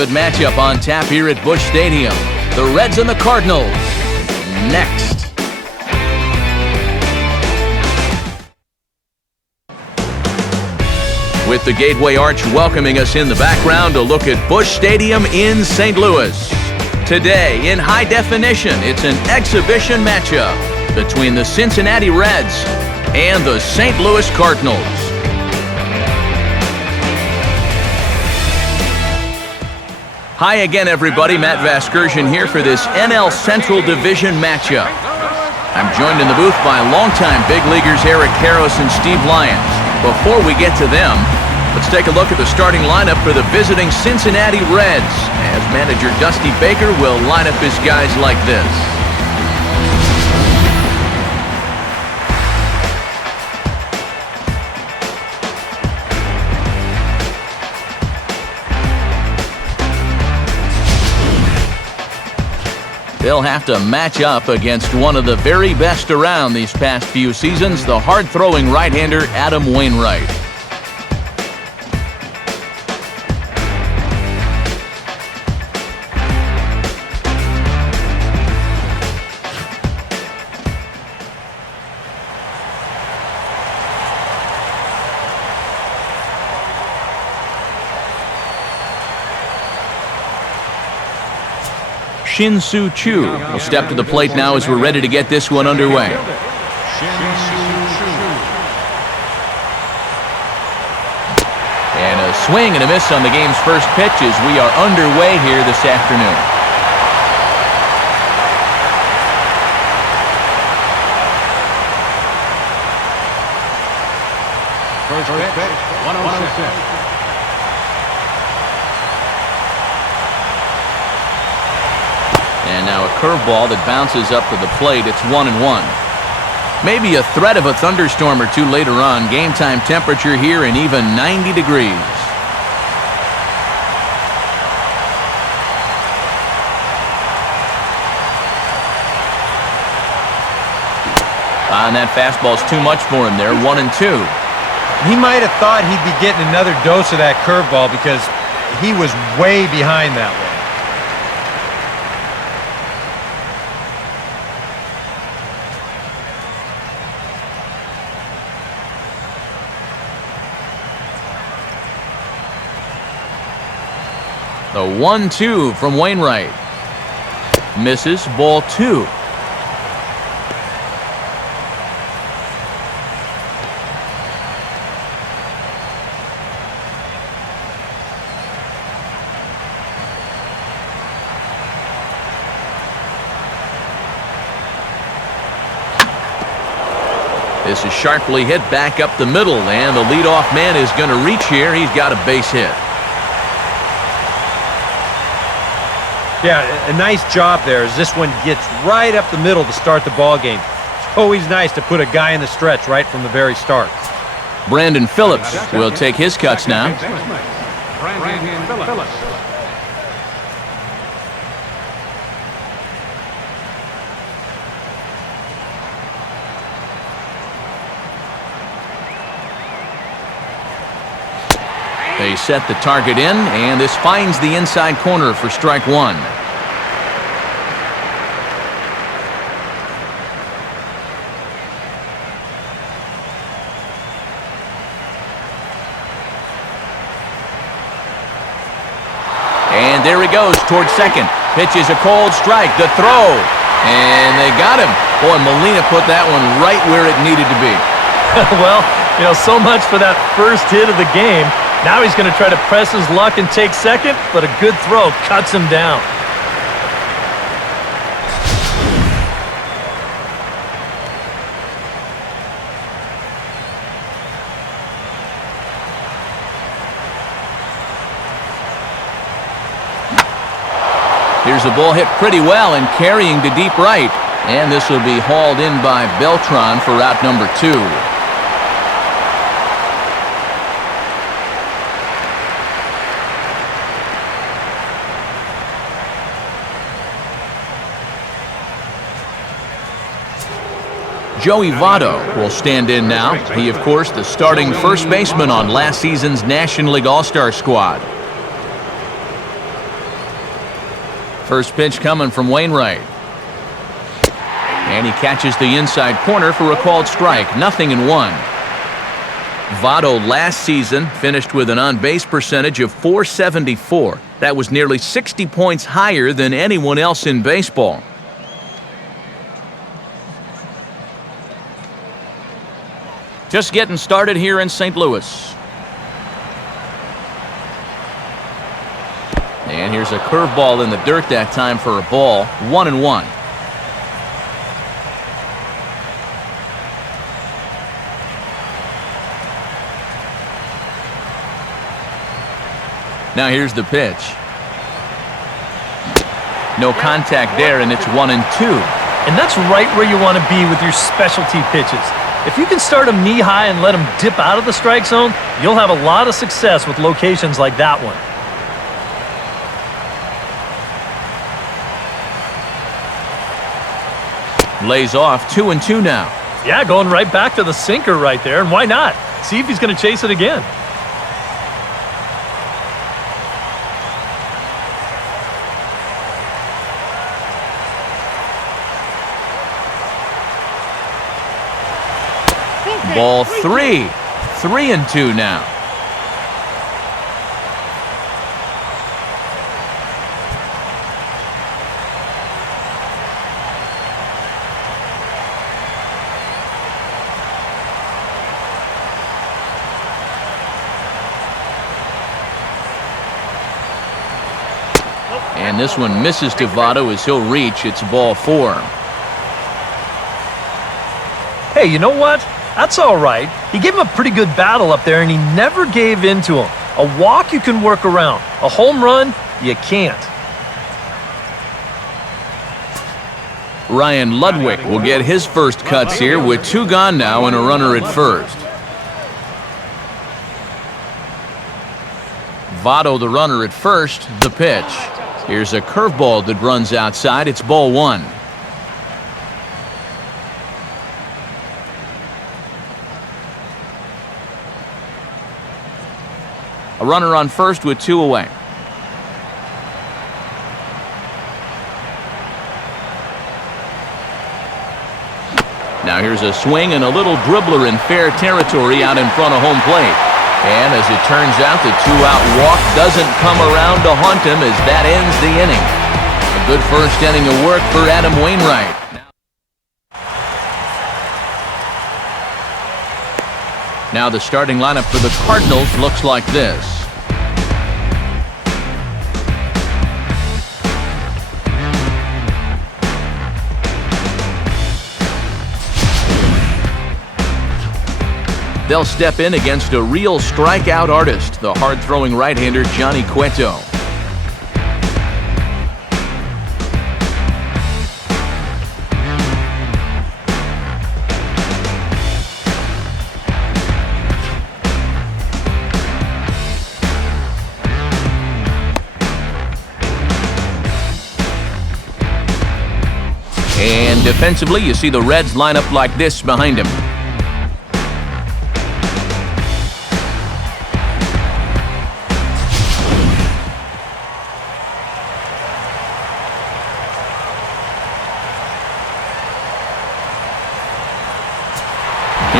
good matchup on tap here at Busch Stadium. The Reds and the Cardinals. Next. With the Gateway Arch welcoming us in the background, a look at Busch Stadium in St. Louis. Today, in high definition, it's an exhibition matchup between the Cincinnati Reds and the St. Louis Cardinals. Hi again, everybody. Matt Vasgersian here for this NL Central Division matchup. I'm joined in the booth by longtime big leaguers Eric Karros and Steve Lyons. Before we get to them, let's take a look at the starting lineup for the visiting Cincinnati Reds, as manager Dusty Baker will line up his guys like this. They'll have to match up against one of the very best around these past few seasons, the hard-throwing right-hander Adam Wainwright. Shin-Soo Choo will step to the plate now as we're ready to get this one underway. And a swing and a miss on the game's first pitch as we are underway here this afternoon. First pitch, 106. And now a curveball that bounces up to the plate. It's 1-1. Maybe a threat of a thunderstorm or two later on. Game time temperature here in even 90 degrees. And that fastball's too much for him there. 1-2. He might have thought he'd be getting another dose of that curveball because he was way behind that one. The 1-2 from Wainwright. Misses, ball 2. This is sharply hit back up the middle, and the leadoff man is going to reach here. He's got a base hit. Yeah, a nice job there as this one gets right up the middle to start the ball game. It's always nice to put a guy in the stretch right from the very start. Brandon Phillips will take his cuts now. Brandon Phillips. They set the target in, and this finds the inside corner for strike 1. And there he goes towards second. Pitches a cold strike. The throw. And they got him. Boy, Molina put that one right where it needed to be. Well, so much for that first hit of the game. Now he's going to try to press his luck and take second, but a good throw cuts him down. Here's a ball hit pretty well and carrying to deep right. And this will be hauled in by Beltran for out number 2. Joey Votto will stand in now. He, of course, the starting first baseman on last season's National League All-Star squad. First pitch coming from Wainwright. And he catches the inside corner for a called strike. 0-1. Votto last season finished with an on-base percentage of .474. That was nearly 60 points higher than anyone else in baseball. Just getting started here in St. Louis. And here's a curveball in the dirt that time for a ball. 1-1. Now here's the pitch. No contact there, and it's 1-2. And that's right where you want to be with your specialty pitches. If you can start them knee-high and let them dip out of the strike zone, you'll have a lot of success with locations like that one. Lays off. 2-2 now. Yeah, going right back to the sinker right there, and why not? See if he's going to chase it again. Ball 3. 3-2 now. And this one misses to Votto as he'll reach. It's ball 4. Hey, you know what? That's all right. He gave him a pretty good battle up there, and he never gave in to him. A walk you can work around. A home run, you can't. Ryan Ludwig will get his first cuts here with 2 gone now and a runner at first. Votto the runner at first. The pitch. Here's a curveball that runs outside. It's ball 1. A runner on first with 2 away. Now here's a swing and a little dribbler in fair territory out in front of home plate. And as it turns out, the 2-out walk doesn't come around to haunt him as that ends the inning. A good first inning of work for Adam Wainwright. Now the starting lineup for the Cardinals looks like this. They'll step in against a real strikeout artist, the hard-throwing right-hander Johnny Cueto. And defensively, you see the Reds line up like this behind him.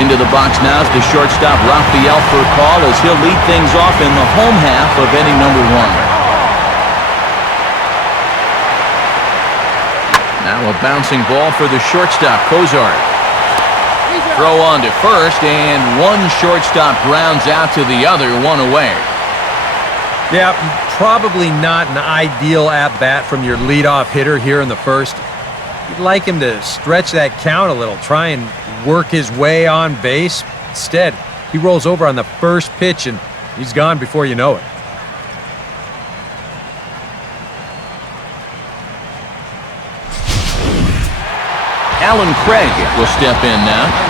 Into the box now is the shortstop Rafael for a call as he'll lead things off in the home half of inning number 1. Now a bouncing ball for the shortstop, Cozart. Throw on to first, and one shortstop grounds out to the other, 1 away. Yeah, probably not an ideal at-bat from your leadoff hitter here in the first. You'd like him to stretch that count a little, try and work his way on base. Instead, he rolls over on the first pitch, and he's gone before you know it. Alan Craig will step in now.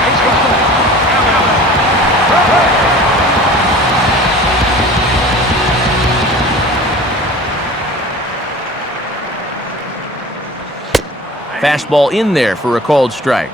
Fastball in there for a called strike.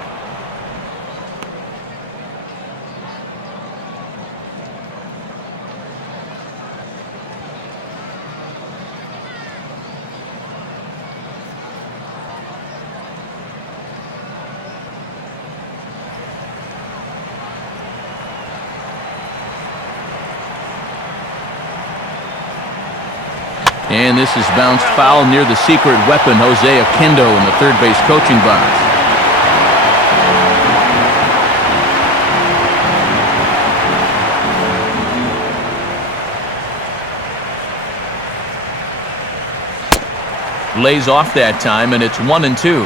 And this is bounced foul near the secret weapon, Jose Oquendo, in the third base coaching box. Lays off that time, and it's 1-2.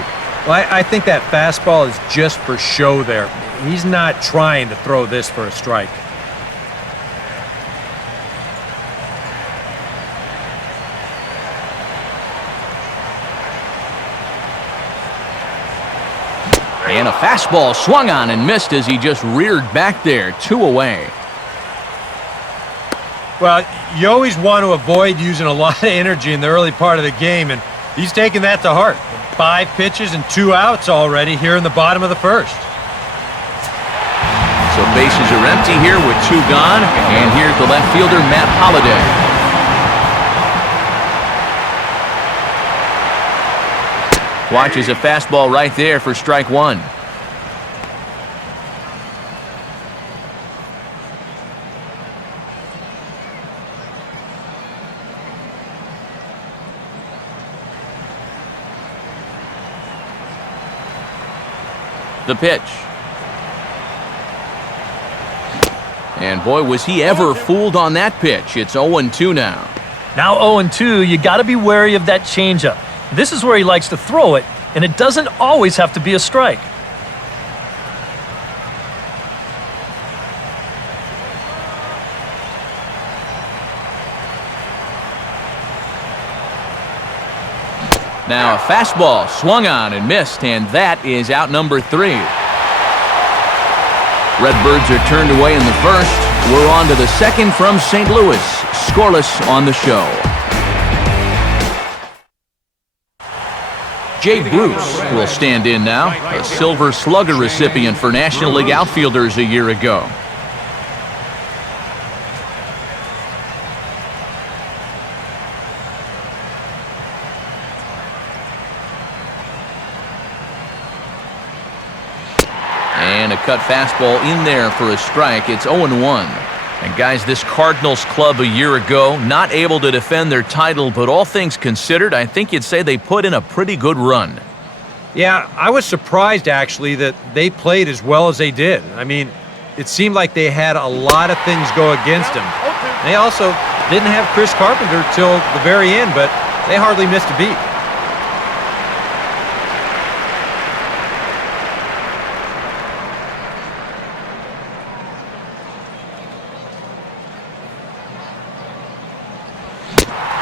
Well, I think that fastball is just for show there. He's not trying to throw this for a strike. And a fastball swung on and missed as he just reared back there, 2 away. Well, you always want to avoid using a lot of energy in the early part of the game, and he's taking that to heart. 5 pitches and 2 outs already here in the bottom of the first. So bases are empty here with 2 gone, and here's the left fielder, Matt Holliday. Watches a fastball right there for strike 1. The pitch. And boy, was he ever fooled on that pitch. It's 0-2 now. Now 0-2, you got to be wary of that changeup. This is where he likes to throw it, and it doesn't always have to be a strike. Now a fastball swung on and missed, and that is out number 3. Redbirds are turned away in the first. We're on to the second from St. Louis. Scoreless on the show. Jay Bruce will stand in now, a Silver Slugger recipient for National League outfielders a year ago. And a cut fastball in there for a strike. It's 0-1. And guys, this Cardinals club a year ago, not able to defend their title, but all things considered, I think you'd say they put in a pretty good run. Yeah, I was surprised actually that they played as well as they did. I mean, it seemed like they had a lot of things go against them. They also didn't have Chris Carpenter till the very end, but they hardly missed a beat.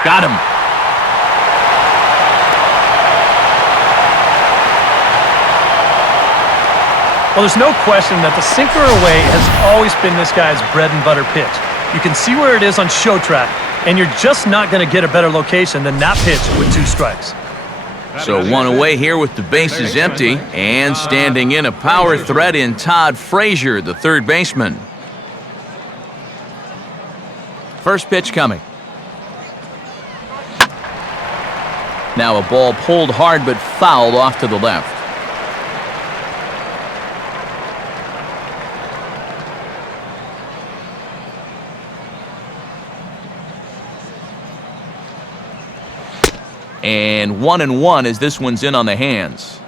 Got him. Well, there's no question that the sinker away has always been this guy's bread and butter pitch. You can see where it is on show track, and you're just not going to get a better location than that pitch with 2 strikes. So 1 away here with the bases empty, and standing in a power threat in Todd Frazier, the third baseman. First pitch coming. Now a ball pulled hard but fouled off to the left. And 1-1 as this one's in on the hands.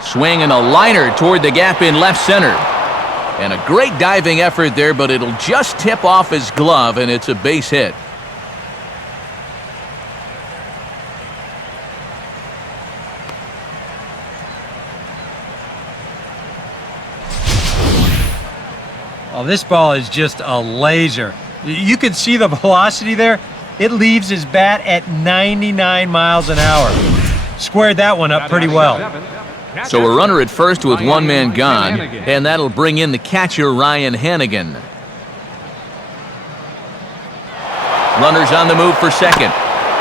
Swing and a liner toward the gap in left center. And a great diving effort there, but it'll just tip off his glove, and it's a base hit. Oh, this ball is just a laser. You can see the velocity there. It leaves his bat at 99 miles an hour. Squared that one up pretty well. So a runner at first with 1 man gone, and that'll bring in the catcher, Ryan Hannigan. Runner's on the move for second,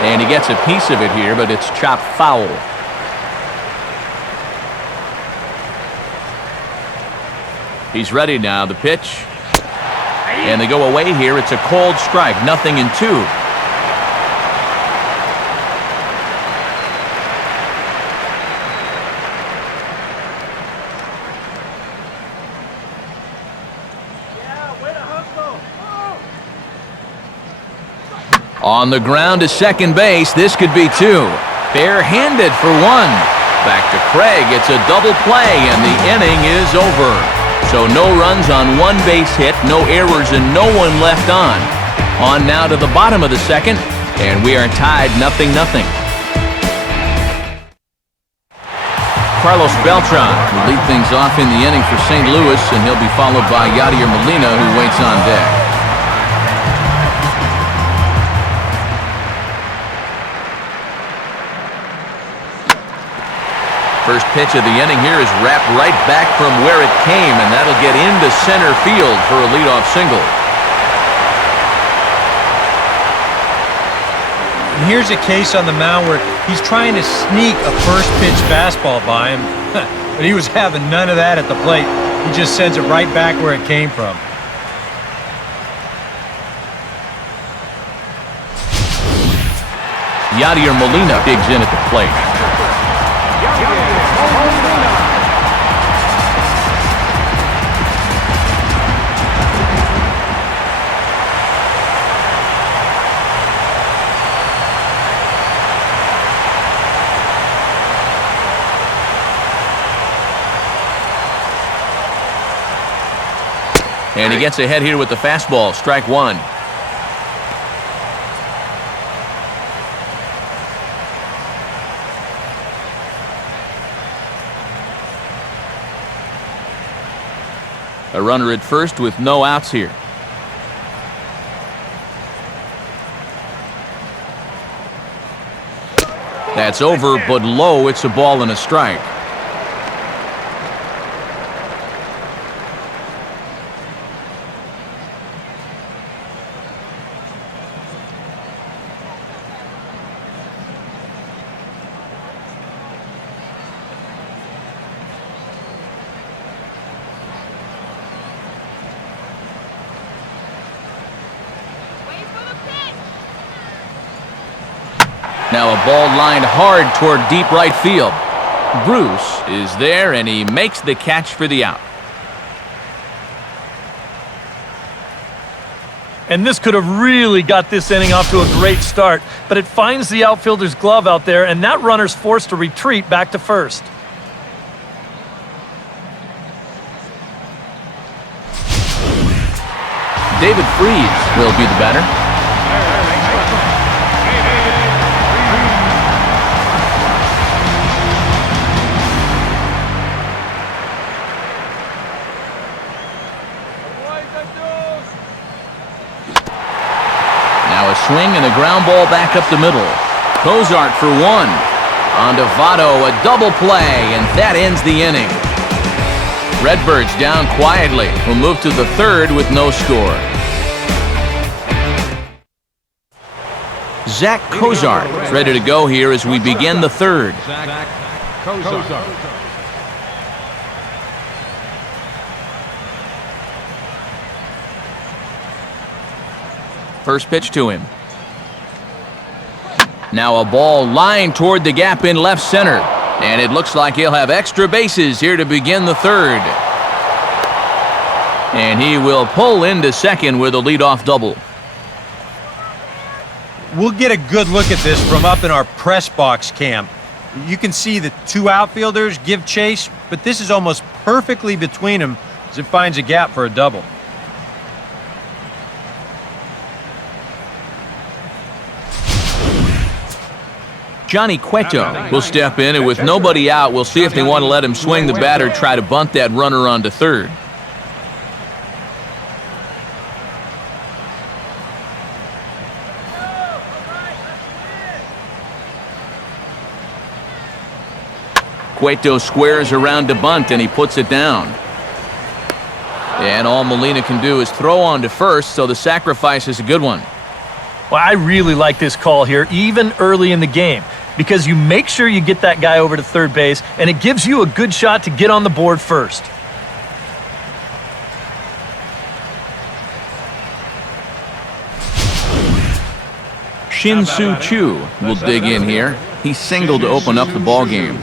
and he gets a piece of it here, but it's chopped foul. . He's ready now. The pitch. And they go away here. It's a cold strike. 0-2. On the ground to second base. This could be 2. Bare-handed for 1. Back to Craig. It's a double play, and the inning is over. So no runs on 1 base hit, no errors, and no one left on. On now to the bottom of the second, and we are tied 0-0. Carlos Beltran will lead things off in the inning for St. Louis, and he'll be followed by Yadier Molina, who waits on deck. First pitch of the inning here is wrapped right back from where it came, and that'll get into center field for a leadoff single. And here's a case on the mound where he's trying to sneak a first pitch fastball by him, but he was having none of that at the plate. He just sends it right back where it came from. Yadier Molina digs in at the plate. And he gets ahead here with the fastball. Strike 1. A runner at first with no outs here. That's over, but low. It's a ball and a strike. Now a ball lined hard toward deep right field. Bruce is there, and he makes the catch for the out. And this could have really got this inning off to a great start, but it finds the outfielder's glove out there, and that runner's forced to retreat back to first. David Freese will be the batter. Now a swing and a ground ball back up the middle. Cozart for 1. On to Votto, a double play, and that ends the inning. Redbirds down quietly. Will move to the third with no score. Zach Cozart is ready to go here as we begin the third. Zach Cozart. First pitch to him. Now a ball lined toward the gap in left center. And it looks like he'll have extra bases here to begin the third. And he will pull into second with a leadoff double. We'll get a good look at this from up in our press box cam. You can see the 2 outfielders give chase, but this is almost perfectly between them as it finds a gap for a double. Johnny Cueto will step in, and with nobody out, we'll see if they want to let him swing the bat or try to bunt that runner onto third. Cueto squares around to bunt, and he puts it down. And all Molina can do is throw on to first, so the sacrifice is a good one. Well, I really like this call here, even early in the game, because you make sure you get that guy over to third base, and it gives you a good shot to get on the board first. Shin-Soo Choo will dig in here. He singled to open up the ball game.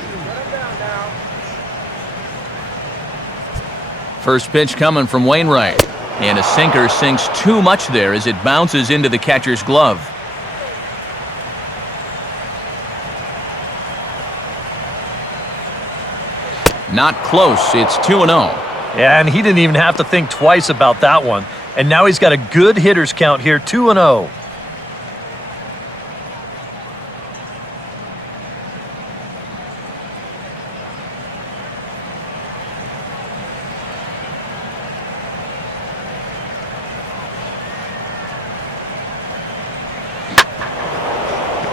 First pitch coming from Wainwright. And a sinker sinks too much there as it bounces into the catcher's glove. Not close. It's 2-0. Yeah, and he didn't even have to think twice about that one. And now he's got a good hitter's count here, 2-0.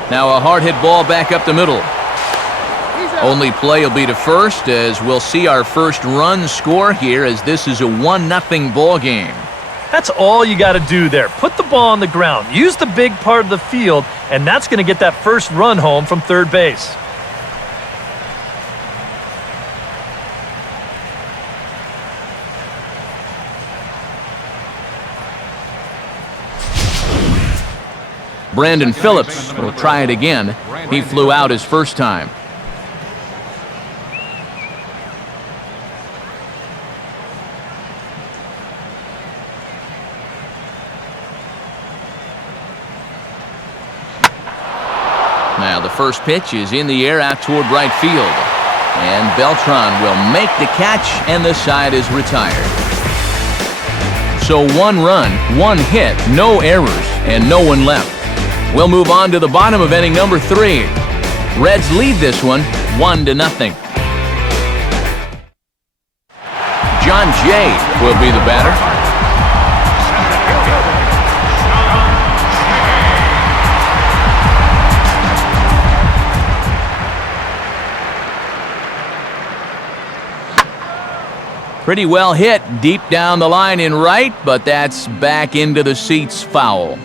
Now a hard hit ball back up the middle. Only play will be to first as we'll see our first run score here as this is a 1-0 ball game. That's all you got to do there. Put the ball on the ground. Use the big part of the field, and that's going to get that first run home from third base. Brandon Phillips will try it again. He flew out his first time. Now the first pitch is in the air out toward right field. And Beltran will make the catch, and the side is retired. So 1 run, 1 hit, no errors, and no one left. We'll move on to the bottom of inning number 3. Reds lead this one 1-0. John Jay will be the batter. Pretty well hit deep down the line in right, but that's back into the seats foul.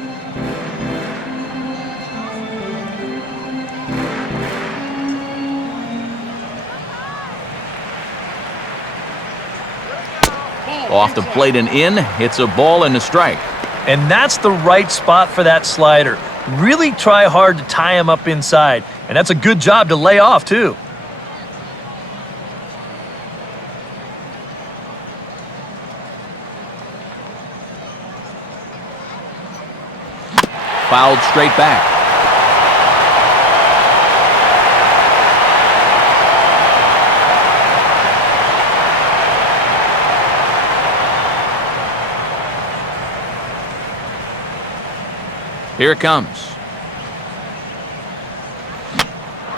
Off the plate and in, it's a ball and a strike. And that's the right spot for that slider. Really try hard to tie him up inside, and that's a good job to lay off too. Fouled straight back. Here it comes.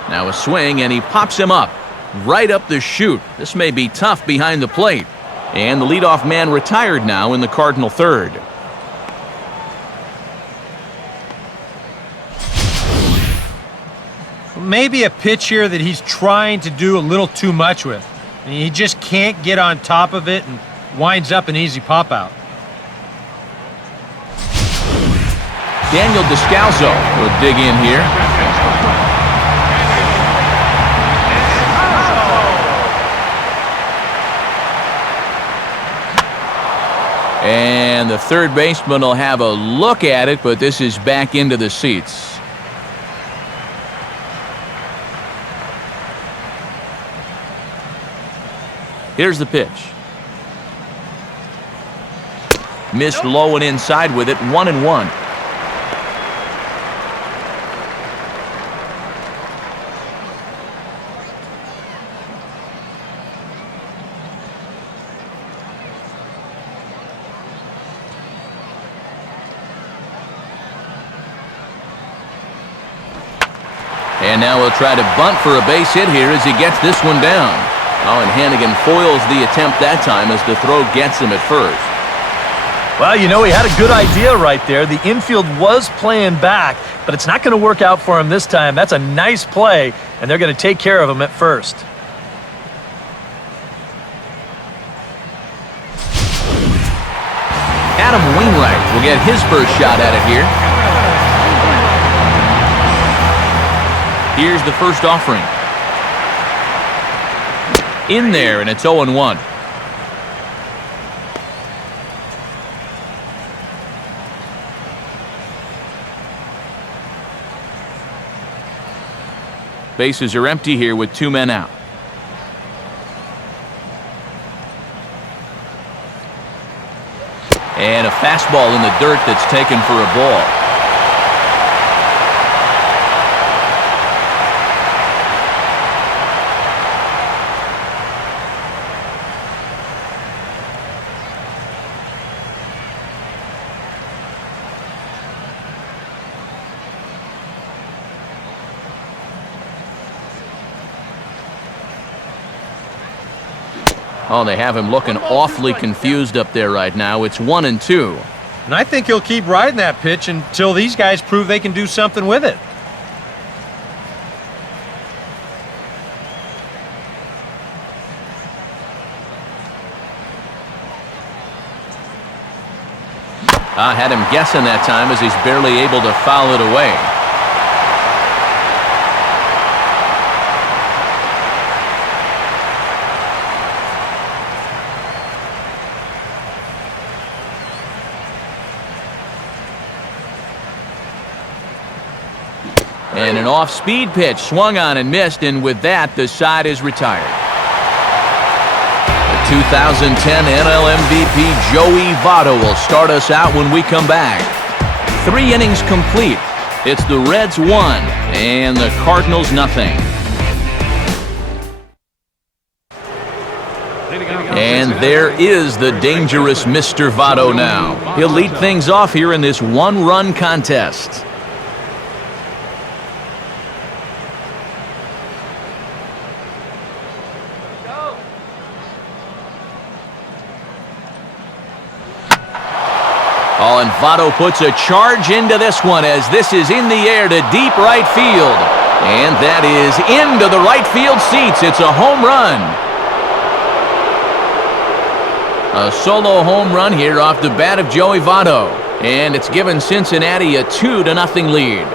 Now a swing, and he pops him up. Right up the chute. This may be tough behind the plate. And the leadoff man retired now in the Cardinal third. Maybe a pitch here that he's trying to do a little too much with. He just can't get on top of it and winds up an easy pop-out. Daniel Descalso will dig in here. And the third baseman will have a look at it, but this is back into the seats. Here's the pitch. Missed low and inside with it, 1-1. And now he'll try to bunt for a base hit here as he gets this one down. Oh, and Hannigan foils the attempt that time as the throw gets him at first. Well, you know, he had a good idea right there. The infield was playing back, but it's not going to work out for him this time. That's a nice play, and they're going to take care of him at first. Adam Wainwright will get his first shot at it here. Here's the first offering. In there, and it's 0-1. Bases are empty here with 2 men out. And a fastball in the dirt that's taken for a ball. Oh, they have him looking awfully confused up there right now. It's 1-2. And I think he'll keep riding that pitch until these guys prove they can do something with it. I had him guessing that time as he's barely able to foul it away. And an off-speed pitch swung on and missed, and with that, the side is retired. The 2010 NL MVP Joey Votto will start us out when we come back. 3 innings complete. It's the Reds 1 and the Cardinals nothing. And there is the dangerous Mr. Votto now. He'll lead things off here in this 1-run contest. Oh, and Votto puts a charge into this one as this is in the air to deep right field. And that is into the right field seats. It's a home run. A solo home run here off the bat of Joey Votto. And it's given Cincinnati a 2-0 lead.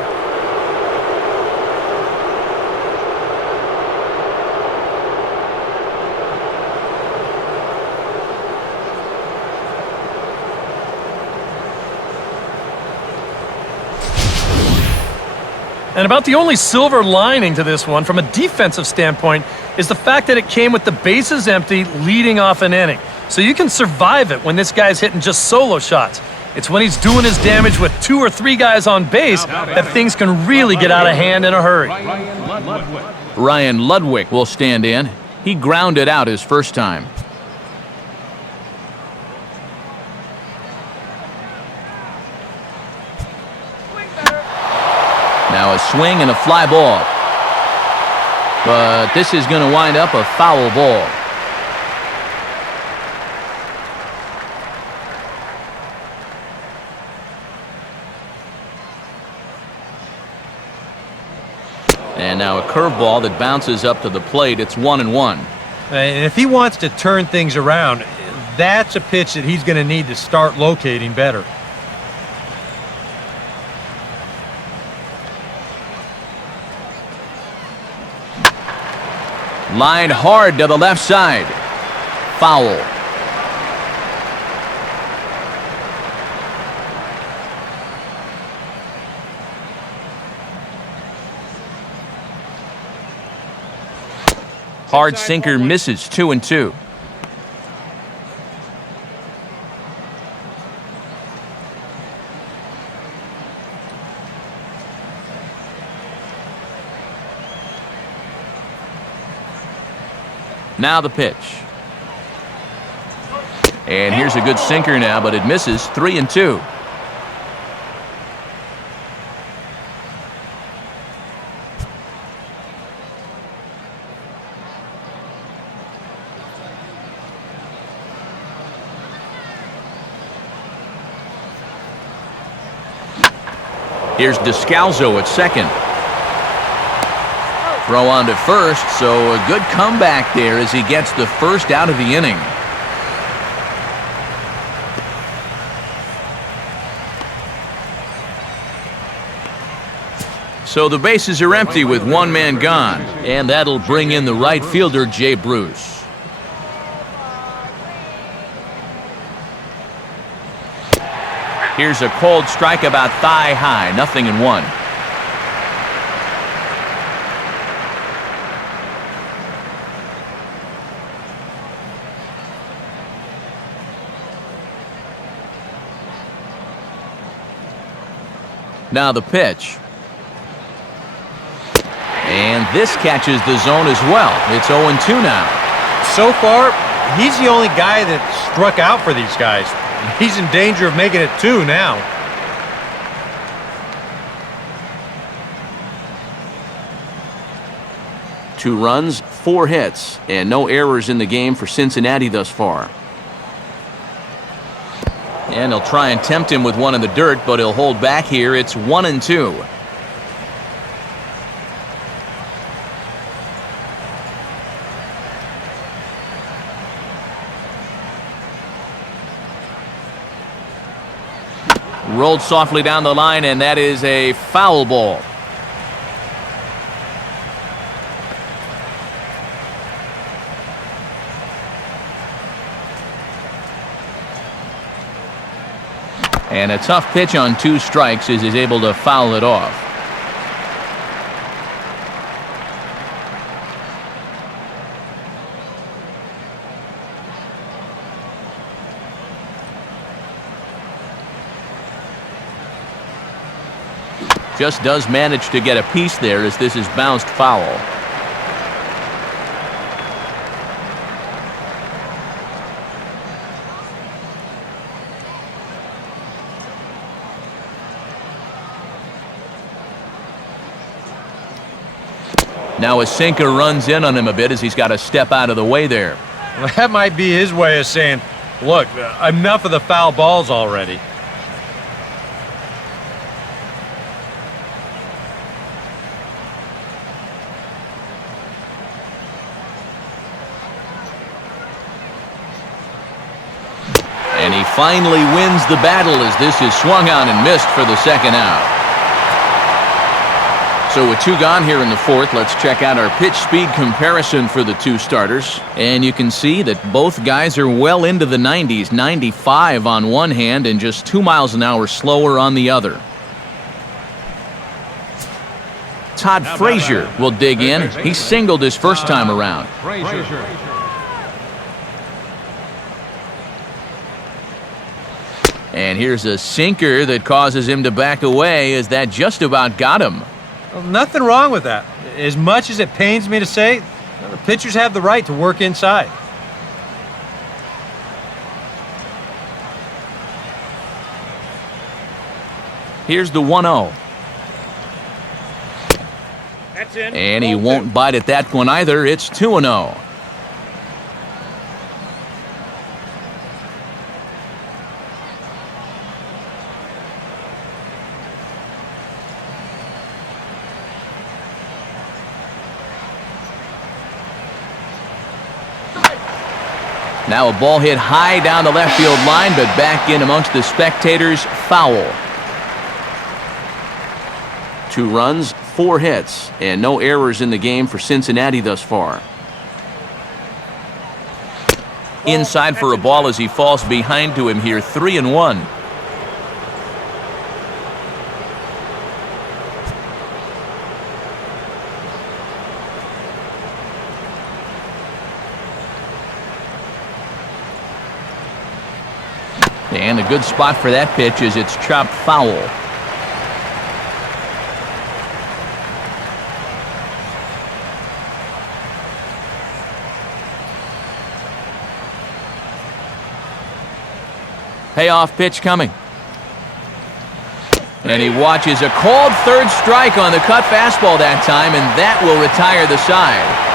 And about the only silver lining to this one, from a defensive standpoint, is the fact that it came with the bases empty leading off an inning. So you can survive it when this guy's hitting just solo shots. It's when he's doing his damage with 2 or 3 guys on base that things can really get out of hand in a hurry. Ryan Ludwig will stand in. He grounded out his first time. Now a swing and a fly ball. But this is going to wind up a foul ball. And now a curveball that bounces up to the plate. It's 1-1. And if he wants to turn things around, that's a pitch that he's going to need to start locating better. Line hard to the left side. Foul. Hard sinker misses. 2-2. Now the pitch. And here's a good sinker now, but it misses. 3-2. Here's Descalzo at second. Throw on to first, so a good comeback there as he gets the first out of the inning. So the bases are empty with 1 man gone, and that'll bring in the right fielder, Jay Bruce. Here's a cold strike about thigh high, 0-1. Now the pitch. And this catches the zone as well. It's 0-2 now. So far, he's the only guy that struck out for these guys. He's in danger of making it 2 now. Two runs, 4 hits, and no errors in the game for Cincinnati thus far. And he'll try and tempt him with one in the dirt, but he'll hold back here. It's 1-2. Rolled softly down the line, and that is a foul ball. And a tough pitch on 2 strikes as he's able to foul it off. Just does manage to get a piece there as this is bounced foul. Now a sinker runs in on him a bit as he's got to step out of the way there. Well, that might be his way of saying, look, enough of the foul balls already. And he finally wins the battle as this is swung on and missed for the second out. So with 2 gone here in the 4th, let's check out our pitch speed comparison for the 2 starters. And you can see that both guys are well into the 90s, 95 on one hand and just 2 miles an hour slower on the other. Todd Frazier will dig in. He singled his first time around. And here's a sinker that causes him to back away as that just about got him. Well, nothing wrong with that. As much as it pains me to say, the pitchers have the right to work inside. Here's the 1-0. That's in. And he won't bite at that one either. It's 2-0. Now a ball hit high down the left field line, but back in amongst the spectators, foul. 2 runs, 4 hits, and no errors in the game for Cincinnati thus far. Inside for a ball as he falls behind to him here, 3-1. And a good spot for that pitch as it's chopped foul. Payoff pitch coming. And he watches a called 3rd strike on the cut fastball that time, and that will retire the side.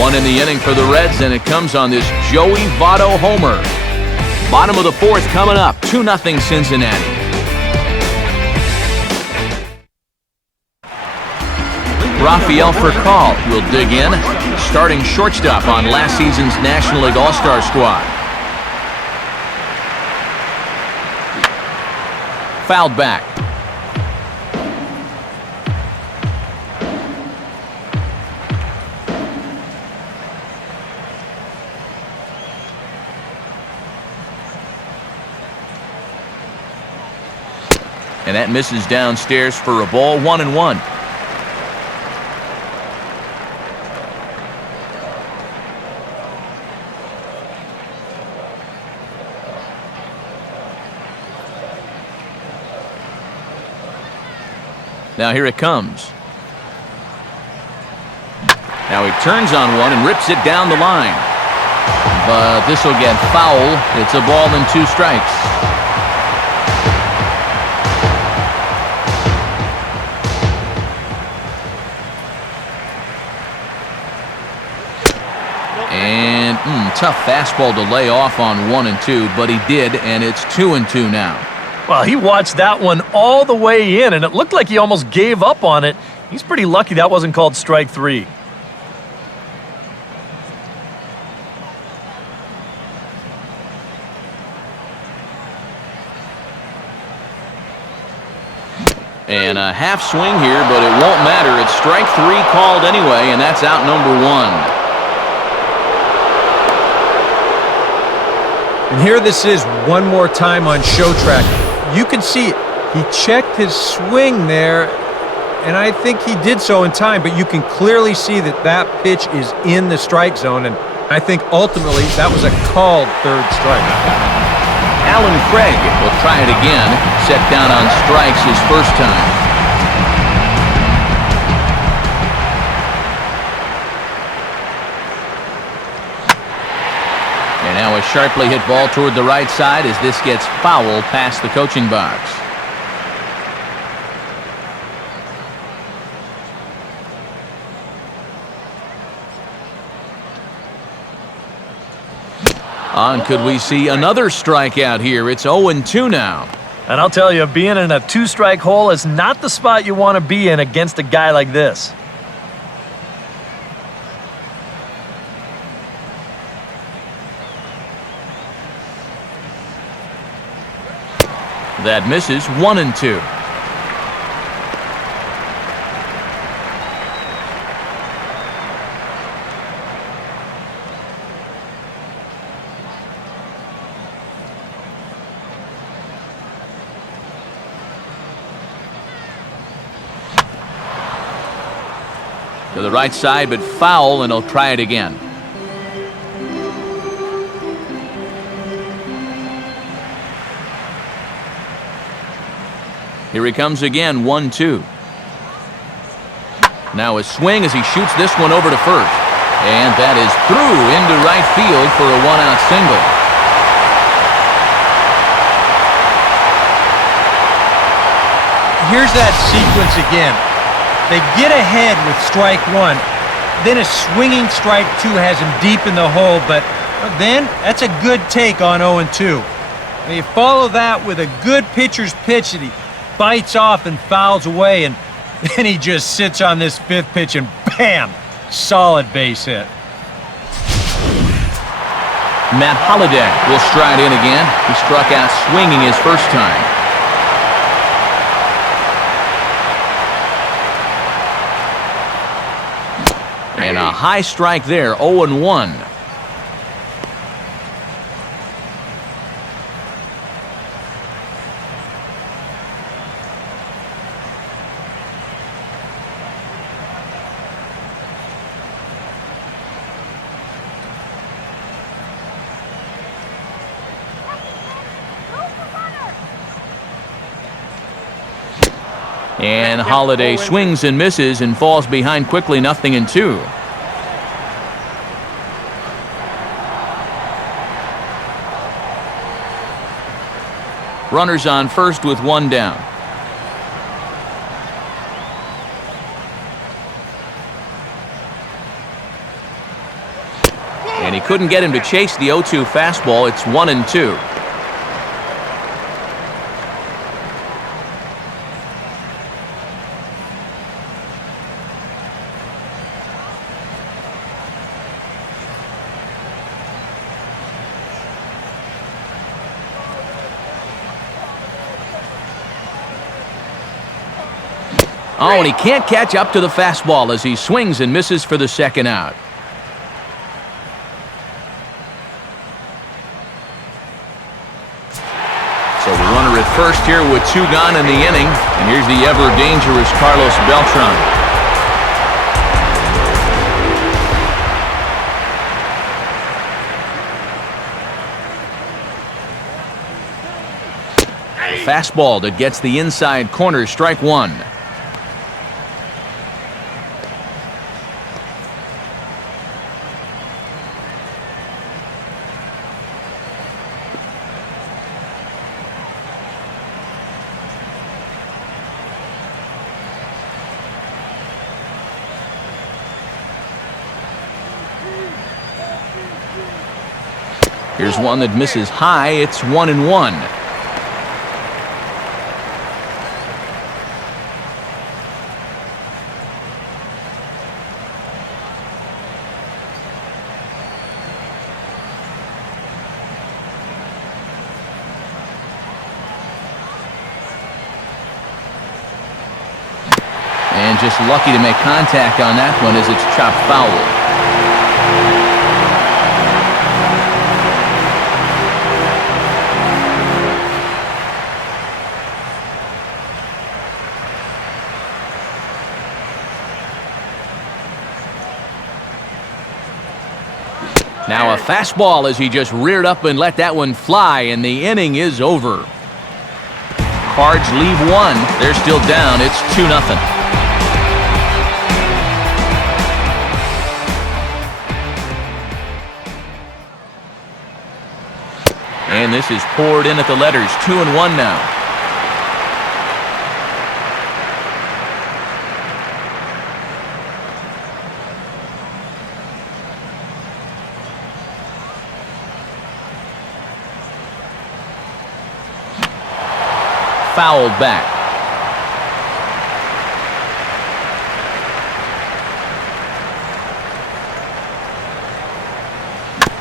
1 in the inning for the Reds, and it comes on this Joey Votto homer. Bottom of the 4th coming up, 2-0 Cincinnati. Rafael Furcal will dig in, starting shortstop on last season's National League All-Star squad. Fouled back. And that misses downstairs for a ball, 1-1. Now here it comes. Now he turns on one and rips it down the line. But this will get foul. It's a ball and 2 strikes. And tough fastball to lay off on 1 and 2, but he did, and it's 2 and 2 now. Well, he watched that one all the way in, and it looked like he almost gave up on it. He's pretty lucky that wasn't called strike 3. And a half swing here, but it won't matter. It's strike 3 called anyway, and that's out number 1. And here this is one more time on show track. You can see it. He checked his swing there, and I think he did so in time, but you can clearly see that that pitch is in the strike zone, and I think ultimately that was a called 3rd strike. Alan Craig will try it again. Set down on strikes his first time. And now a sharply hit ball toward the right side as this gets foul past the coaching box. And could we see another strikeout here? It's 0-2 now. And I'll tell you, being in a 2-strike hole is not the spot you want to be in against a guy like this. That misses. 1-2. To the right side, but foul, and he'll try it again. Here he comes again, 1-2. Now a swing as he shoots this one over to first. And that is through into right field for a 1-out single. Here's that sequence again. They get ahead with strike 1. Then a swinging strike 2 has him deep in the hole, but then that's a good take on 0-2. And you follow that with a good pitcher's pitch that he bites off and fouls away, and then he just sits on this 5th pitch and bam, solid base hit. Matt Holliday will stride in again. He struck out swinging his first time. And a high strike there, 0-1. And Holliday swings and misses and falls behind quickly, 0-2. Runners on first with 1 down. And he couldn't get him to chase the 0-2 fastball. It's 1-2. Oh, and he can't catch up to the fastball as he swings and misses for the 2nd out. So the runner at first here with 2 gone in the inning. And here's the ever-dangerous Carlos Beltran. Fastball that gets the inside corner, strike 1. Here's one that misses high. It's 1-1. And just lucky to make contact on that one as it's chopped foul. Now a fastball as he just reared up and let that one fly, and the inning is over. Cards leave one. They're still down. It's 2-0. And this is poured in at the letters. 2-1 now. Fouled back.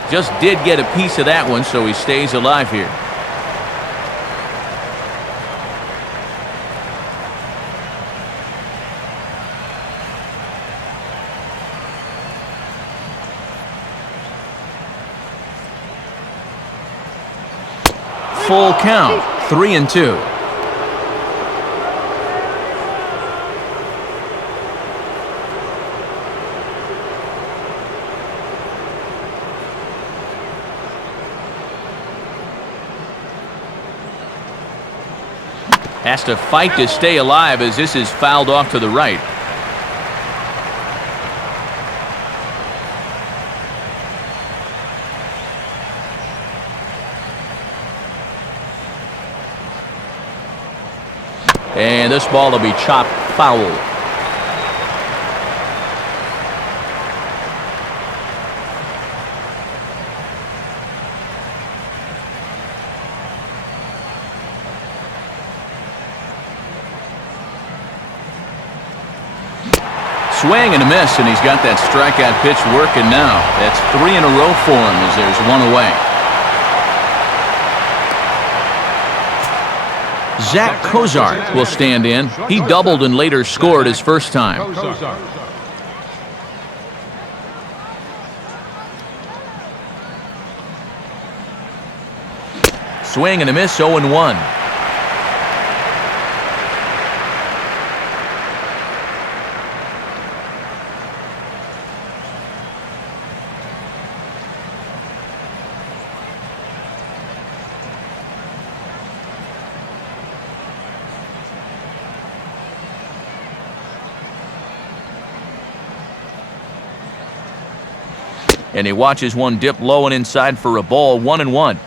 Just did get a piece of that one, so he stays alive here. Full count, 3-2. Has to fight to stay alive as this is fouled off to the right. And this ball will be chopped foul. Swing and a miss, and he's got that strikeout pitch working now. That's 3 in a row for him as there's one away. Zach Cozart will stand in. He doubled and later scored his first time. Swing and a miss, 0-1. And he watches one dip low and inside for a ball. 1-1.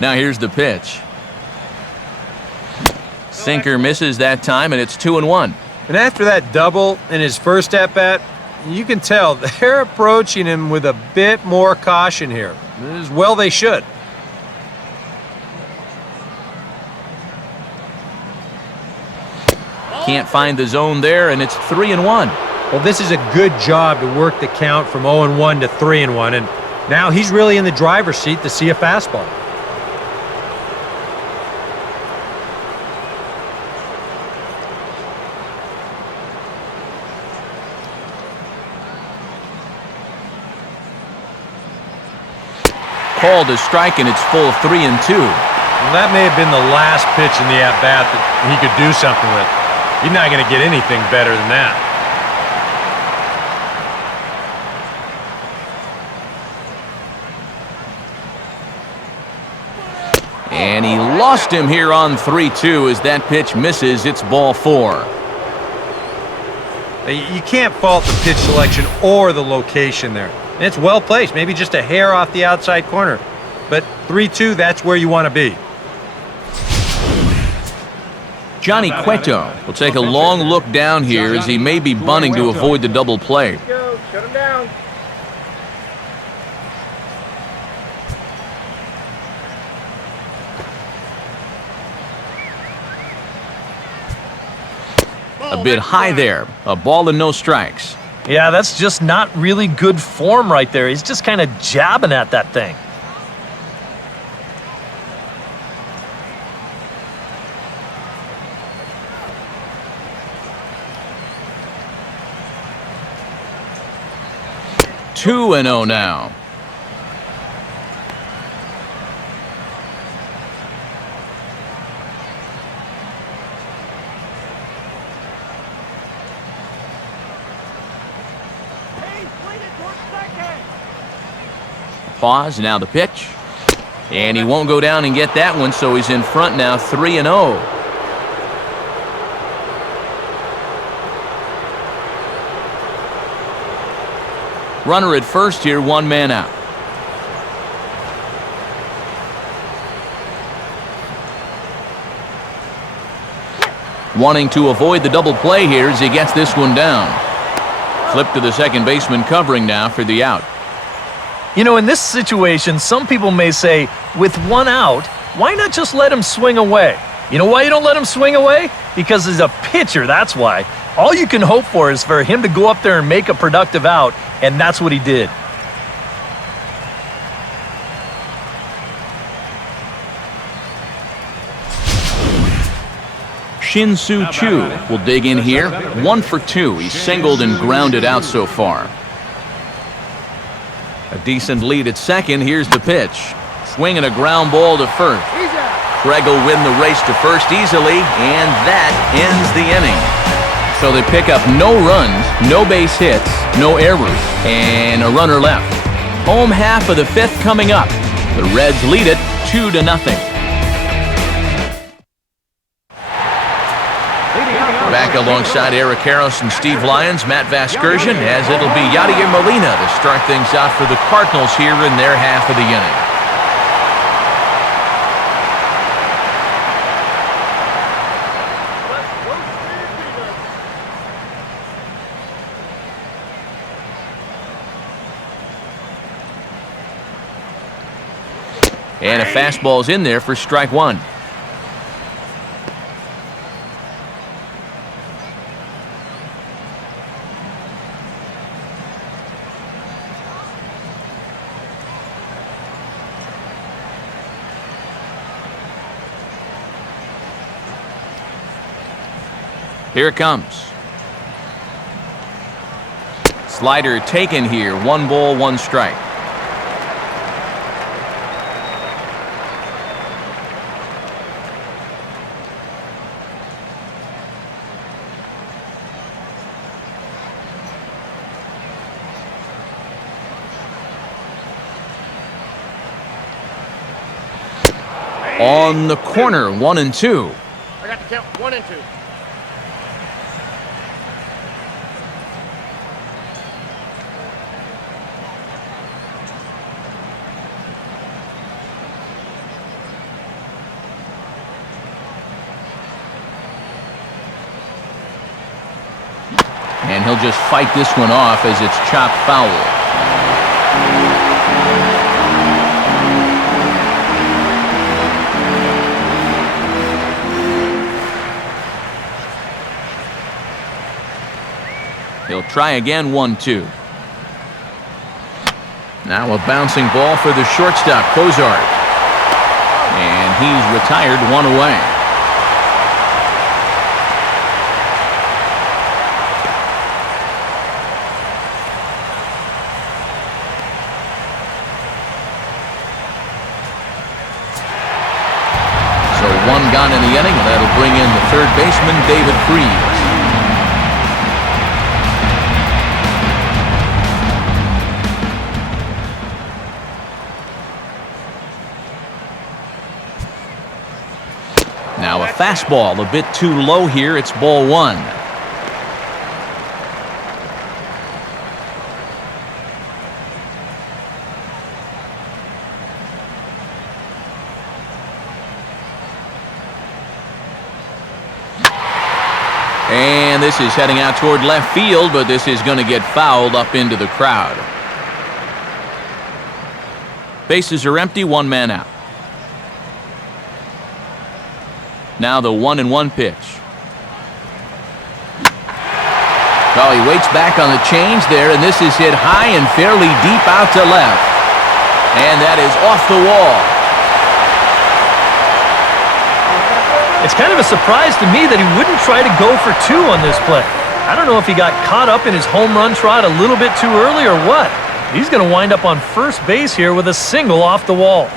Now here's the pitch. Sinker misses that time, and it's 2-1. And after that double in his first at-bat, you can tell they're approaching him with a bit more caution here. As well they should. Can't find the zone there, and it's 3-1. Well, this is a good job to work the count from 0-1 to 3-1, and now he's really in the driver's seat to see a fastball. Called a strike, and it's full 3-2. Well, that may have been the last pitch in the at-bat that he could do something with. He's not going to get anything better than that. And he lost him here on 3-2 as that pitch misses. It's ball 4. You can't fault the pitch selection or the location there. And it's well placed, maybe just a hair off the outside corner. but 3-2, that's where you want to be. Johnny Cueto will take a long look down here as he may be bunting to avoid the double play. Go, shut him down. A bit high there. A ball and no strikes. Yeah, that's just not really good form right there. He's just kind of jabbing at that thing. 2-0 now. Pause, now the pitch. And he won't go down and get that one, so he's in front now, 3-0. Runner at first here, one man out. Wanting to avoid the double play here as he gets this one down. Flip to the second baseman covering now for the out. You know, in this situation, some people may say, with one out, why not just let him swing away? You know why you don't let him swing away? Because he's a pitcher, that's why. All you can hope for is for him to go up there and make a productive out, and that's what he did. Shin-Soo Choo will dig in here. 1 for 2. He's singled and grounded out so far. A decent lead at second. Here's the pitch. Swinging a ground ball to first. Craig will win the race to first easily, and that ends the inning. So they pick up no runs, no base hits, no errors, and a runner left. Home half of the fifth coming up. The Reds lead it 2-0. Back alongside Eric Karros and Steve Lyons, Matt Vasgersian, as it'll be Yadier Molina to start things out for the Cardinals here in their half of the inning. And a fastball's in there for strike one. Here it comes. Slider taken here. 1 ball, 1 strike. On the corner, 1-2. I got to count 1 and 2. And he'll just fight this one off as it's chopped foul. He'll try again, 1-2. Now a bouncing ball for the shortstop, Cozart. And he's retired, 1 away. So 1 gone in the inning, and that'll bring in the third baseman, David Freese. Now a fastball a bit too low here. It's ball 1. And this is heading out toward left field, but this is going to get fouled up into the crowd. Bases are empty, one man out. Now the 1-1 pitch. Oh, he waits back on the change there, and this is hit high and fairly deep out to left. And that is off the wall. It's kind of a surprise to me that he wouldn't try to go for two on this play. I don't know if he got caught up in his home run trot a little bit too early or what. He's going to wind up on first base here with a single off the wall.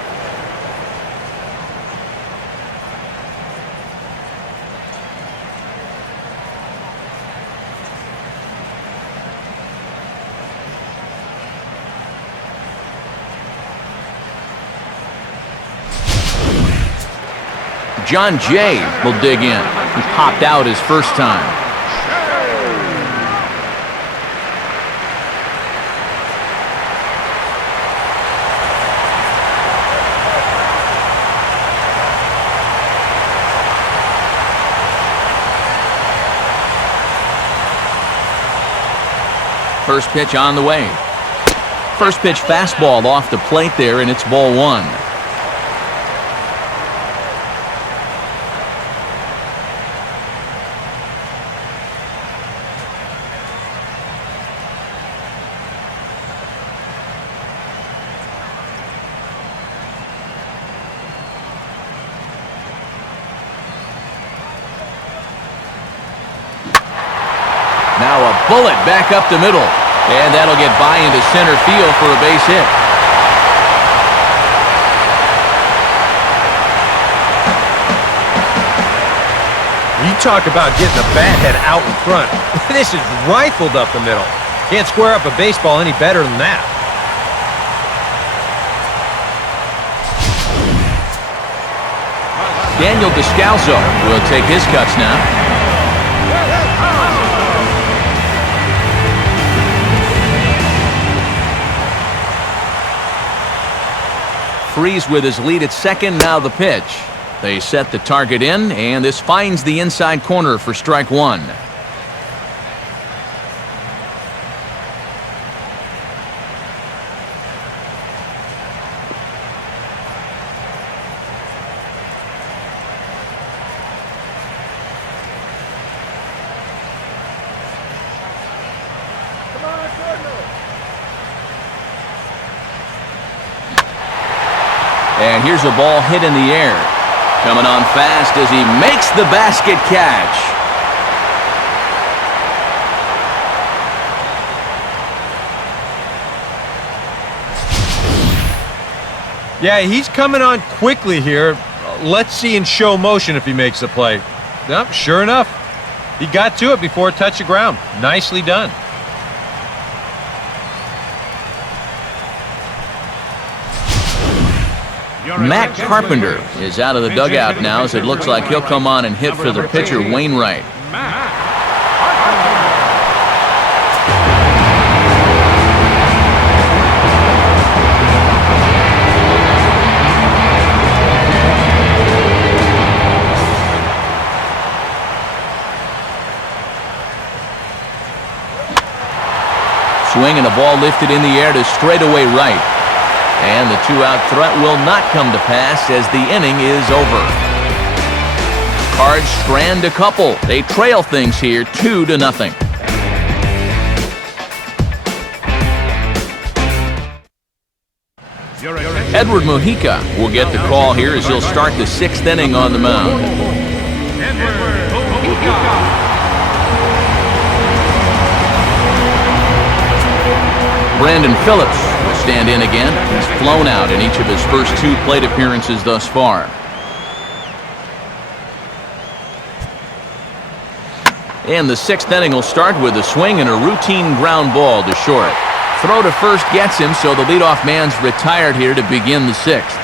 John Jay will dig in. He popped out his first time. First pitch on the way. First pitch fastball off the plate there, and it's ball one. Now a bullet back up the middle, and that'll get by into center field for a base hit. You talk about getting the bat head out in front. This is rifled up the middle. Can't square up a baseball any better than that. Daniel Descalso will take his cuts now. Freeze with his lead at second. Now the pitch. They set the target in, and this finds the inside corner for strike one. And here's a ball hit in the air. Coming on fast as he makes the basket catch. Yeah, he's coming on quickly here. Let's see in show motion if he makes the play. Yep, sure enough. He got to it before it touched the ground. Nicely done. Matt Carpenter is out of the dugout now, as it looks like he'll come on and hit for the pitcher, Wainwright. Swing and a ball lifted in the air to straightaway right. And the two-out threat will not come to pass as the inning is over. Cards strand a couple. They trail things here 2-0. Edward Mujica will get the call here as he'll start the sixth inning on the mound. Brandon Phillips will stand in again. He's flown out in each of his first two plate appearances thus far. And the sixth inning will start with a swing and a routine ground ball to short. Throw to first gets him, so the leadoff man's retired here to begin the sixth.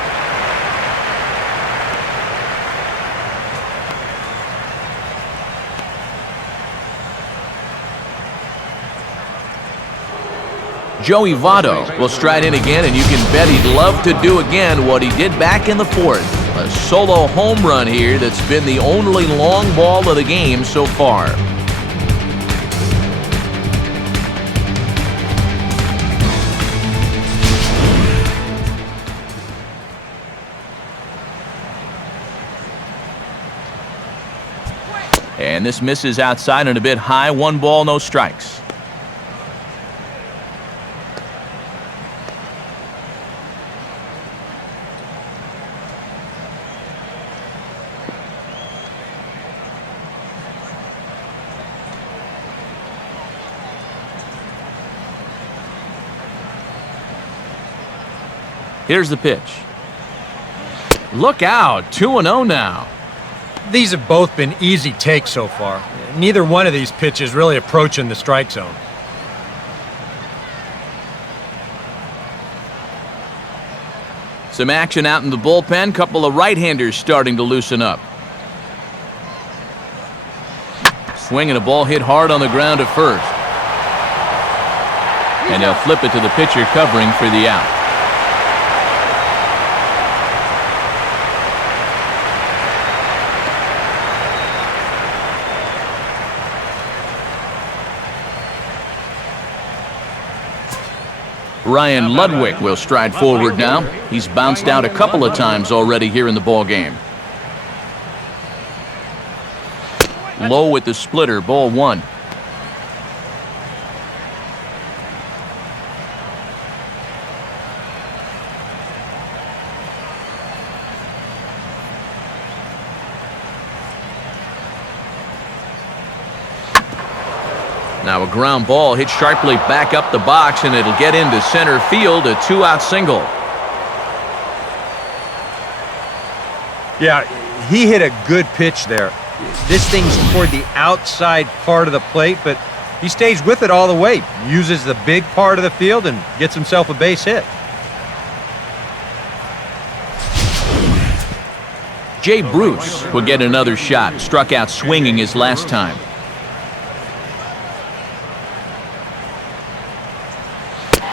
Joey Votto will stride in again, and you can bet he'd love to do again what he did back in the fourth. A solo home run here that's been the only long ball of the game so far. And this misses outside and a bit high. 1 ball, no strikes. Here's the pitch. Look out, 2-0 now. These have both been easy takes so far. Neither one of these pitches really approaching the strike zone. Some action out in the bullpen. Couple of right-handers starting to loosen up. Swinging a ball hit hard on the ground at first. And he'll flip it to the pitcher covering for the out. Ryan Ludwig will stride forward now. He's bounced out a couple of times already here in the ball game. Low with the splitter, ball 1. Now a ground ball hit sharply back up the box, and it'll get into center field, a 2-out single. Yeah, he hit a good pitch there. This thing's toward the outside part of the plate, but he stays with it all the way, uses the big part of the field, and gets himself a base hit. Jay Bruce will get another shot. Struck out swinging his last time.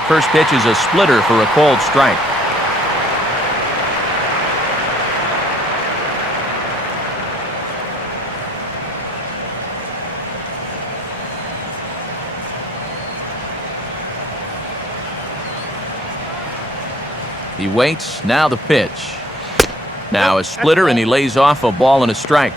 First pitch is a splitter for a called strike. He waits. Now the pitch. Now a splitter, and he lays off a ball and a strike.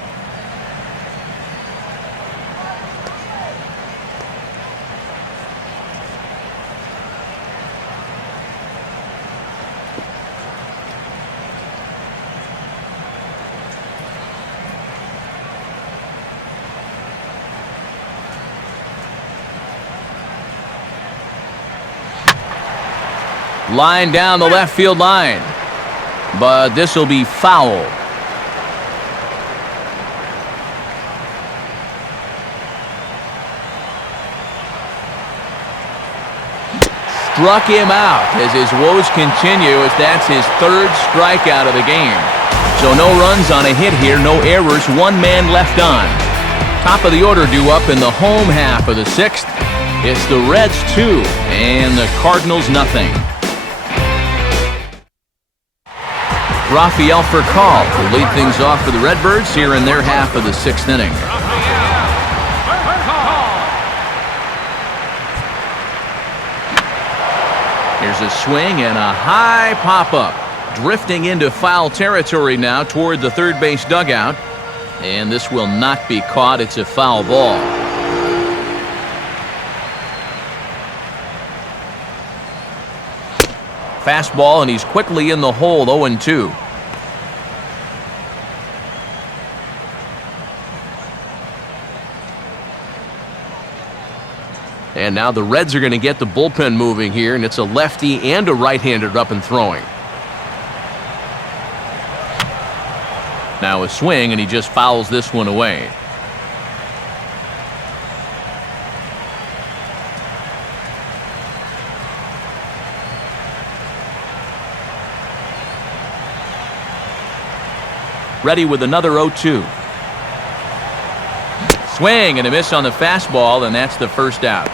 Line down the left field line, but this will be foul. Struck him out as his woes continue, as that's his 3rd strikeout of the game. So no runs on a hit here, no errors, 1 man left on. Top of the order due up in the home half of the 6th. It's the Reds 2 and the Cardinals nothing. Rafael Furcal will lead things off for the Redbirds here in their half of the 6th inning. Here's a swing and a high pop-up. Drifting into foul territory now toward the third base dugout. And this will not be caught. It's a foul ball. Fastball, and he's quickly in the hole, 0-2. And now the Reds are going to get the bullpen moving here, and it's a lefty and a right-hander up and throwing. Now a swing, and he just fouls this one away. Ready with another 0-2. Swing and a miss on the fastball, and that's the first out.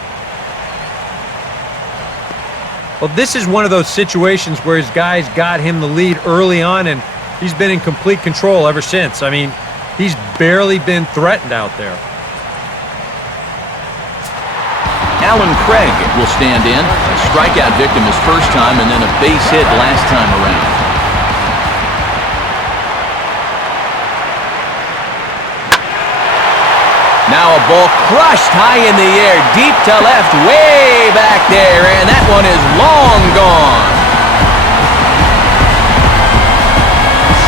Well, this is one of those situations where his guys got him the lead early on, and he's been in complete control ever since. I mean, he's barely been threatened out there. Alan Craig will stand in. A strikeout victim his first time, and then a base hit last time around. Now a ball crushed high in the air, deep to left, way back there, and that one is long gone.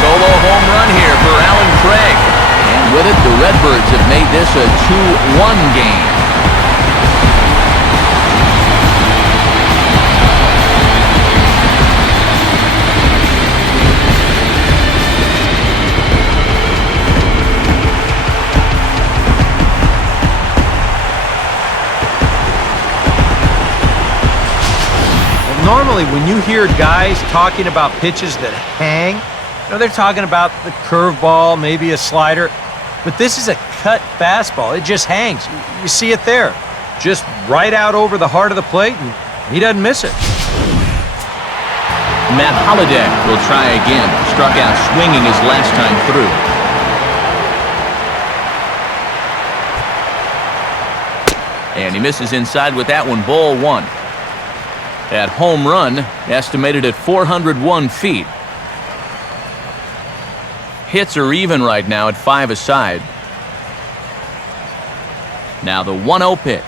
Solo home run here for Alan Craig. And with it, the Redbirds have made this a 2-1 game. Normally, when you hear guys talking about pitches that hang, they're talking about the curveball, maybe a slider, but this is a cut fastball. It just hangs. You see it there, just right out over the heart of the plate, and he doesn't miss it. Matt Holliday will try again. Struck out swinging his last time through. And he misses inside with that one, ball one. That home run estimated at 401 feet. Hits are even right now at 5 aside. Now the 1-0 pitch.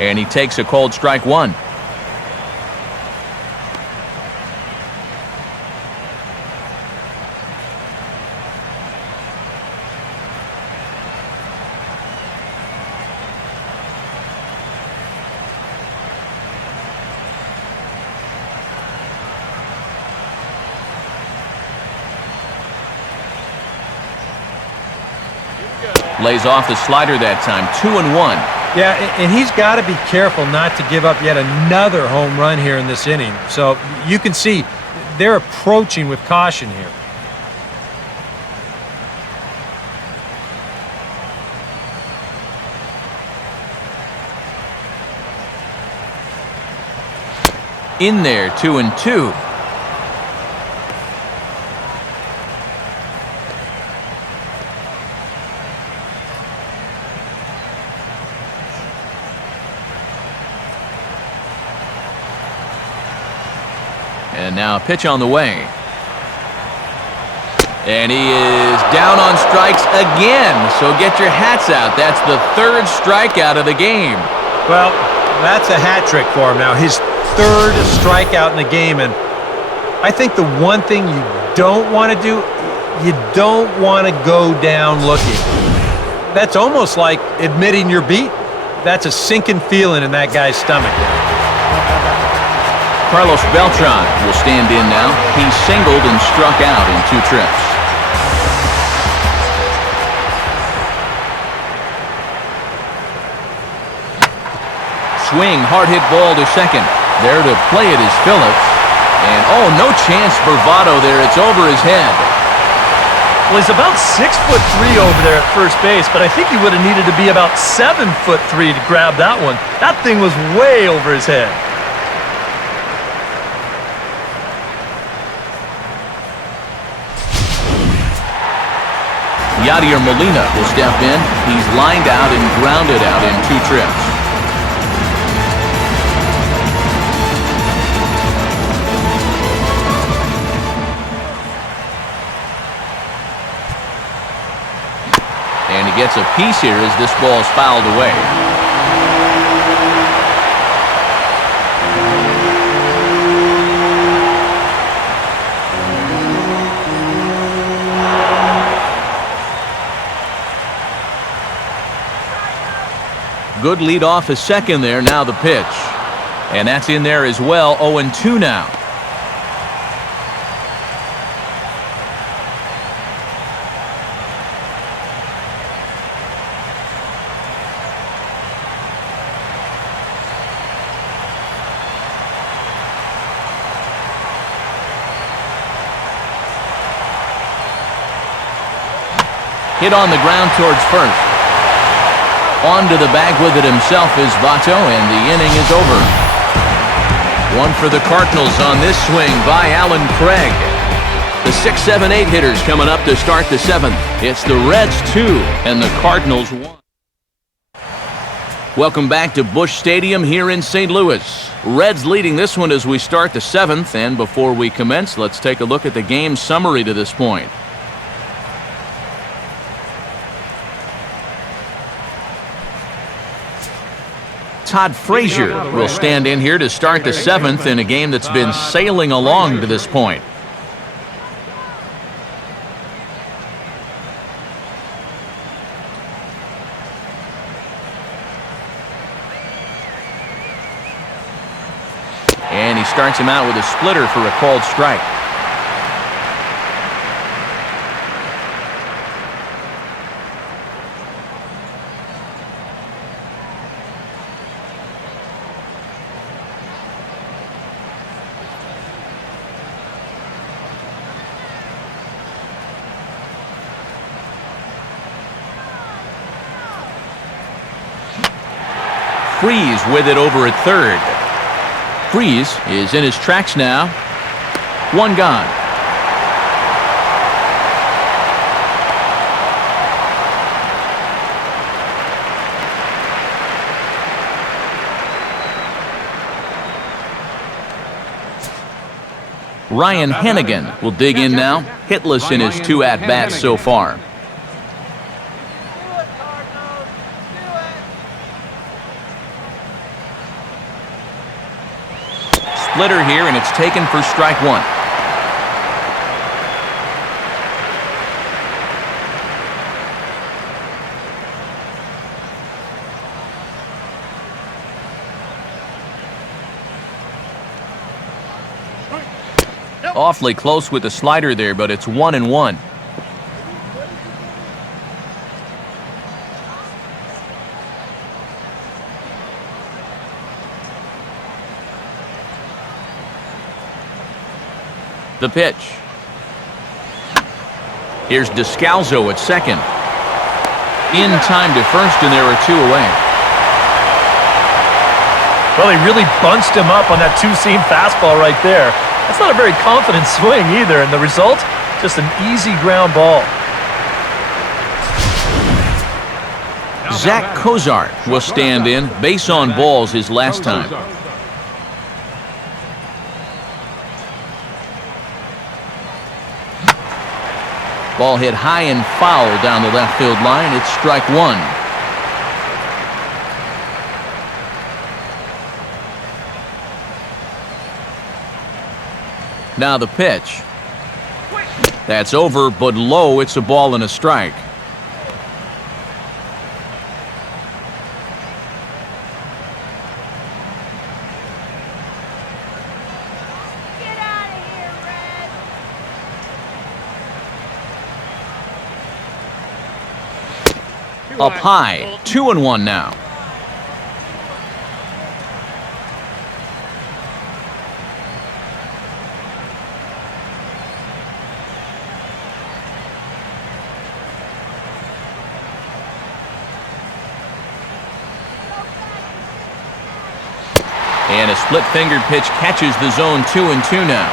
And he takes a cold strike one. Lays off the slider that time, 2-1. Yeah, and he's got to be careful not to give up yet another home run here in this inning. So you can see they're approaching with caution here. In there, 2-2. And now a pitch on the way. And he is down on strikes again. So get your hats out. That's the third strikeout of the game. Well, that's a hat trick for him now. His third strikeout in the game. And I think the one thing you don't want to do, you don't want to go down looking. That's almost like admitting you're beat. That's a sinking feeling in that guy's stomach. Carlos Beltran will stand in now. He singled and struck out in 2 trips. Swing, hard hit ball to second. There to play it is Phillips. And oh, no chance for Votto there. It's over his head. Well, he's about 6'3" over there at first base, but I think he would have needed to be about 7'3" to grab that one. That thing was way over his head. Yadier Molina will step in. He's lined out and grounded out in 2 trips. And he gets a piece here as this ball is fouled away. Good lead off a second there. Now the pitch. And that's in there as well. 0-2 now. Hit on the ground towards first. Onto the bag with it himself is Votto, and the inning is over. 1 for the Cardinals on this swing by Alan Craig. The 6, 7, 8 hitters coming up to start the 7th. It's the Reds 2 and the Cardinals 1. Welcome back to Busch Stadium here in St. Louis. Reds leading this one as we start the 7th, and before we commence, let's take a look at the game summary to this point. Todd Frazier will stand in here to start the 7th in a game that's been sailing along to this point. And he starts him out with a splitter for a called strike. Freeze with it over at third. Freeze is in his tracks now. One gone. Ryan Hennigan will dig in now, hitless in his 2 at-bats so far. Splitter here, and it's taken for strike 1. Awfully close with the slider there, but it's 1-1. The pitch. Here's Descalzo at second. In time to first, and there are 2 away. Well, he really bunched him up on that two-seam fastball right there. That's not a very confident swing either, and the result, just an easy ground ball. Zach Cozart will stand in. Base on balls his last time. Ball hit high and foul down the left field line. It's strike 1. Now the pitch. That's over, but low. It's a ball and a strike. Get out of here, Red. Up high, 2-1 now. And a split-fingered pitch catches the zone. 2-2 now.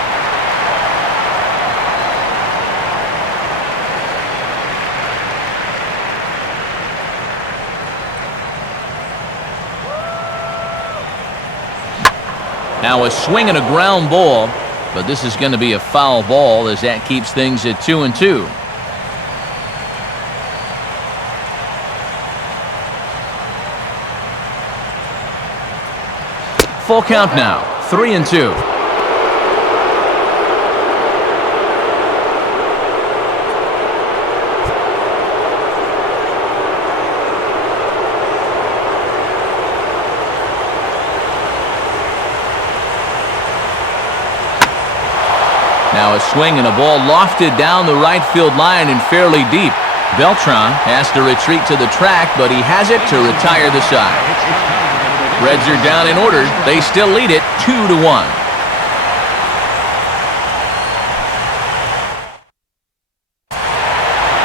Now a swing and a ground ball, but this is going to be a foul ball as that keeps things at 2-2. Full count now, 3-2. Now a swing and a ball lofted down the right field line and fairly deep. Beltran has to retreat to the track, but he has it to retire the side. Reds are down in order. They still lead it 2-1.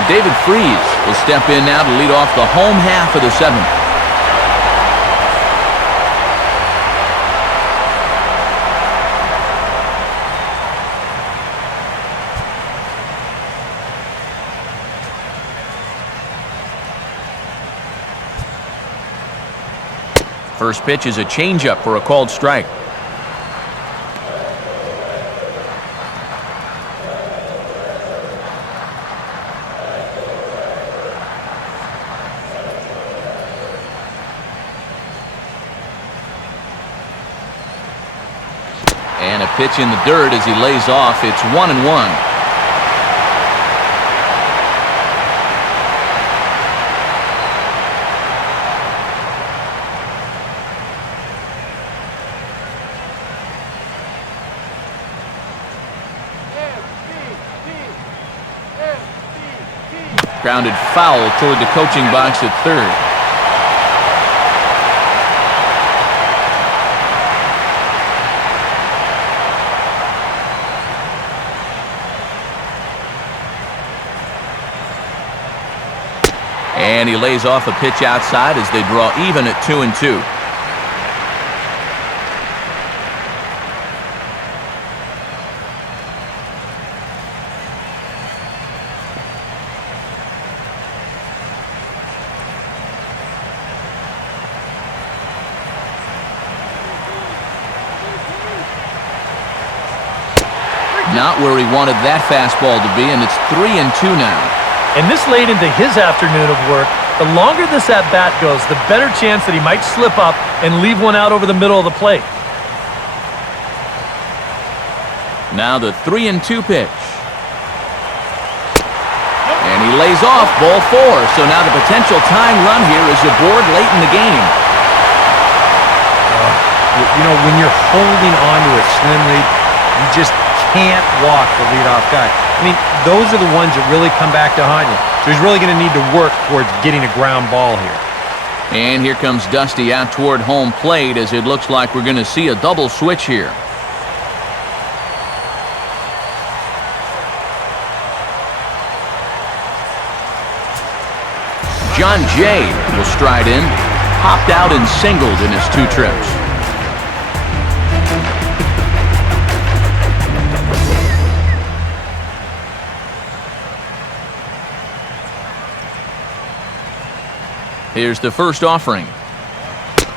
David Freese will step in now to lead off the home half of the 7th. First pitch is a changeup for a called strike. Pitch in the dirt as he lays off. It's 1-1. Grounded foul toward the coaching box at third. And he lays off a pitch outside as they draw even at 2-2. Not where he wanted that fastball to be, and it's 3-2 now. And this late into his afternoon of work, the longer this at-bat goes, the better chance that he might slip up and leave one out over the middle of the plate. Now the 3-2 pitch. And he lays off ball 4. So now the potential tying run here is aboard late in the game. You know, when you're holding on to a slim lead, you just can't walk the leadoff guy. I mean, those are the ones that really come back to haunt you. So he's really going to need to work towards getting a ground ball here. And here comes Dusty out toward home plate as it looks like we're going to see a double switch here. John Jay will stride in, popped out and singled in his 2 trips. Here's the first offering.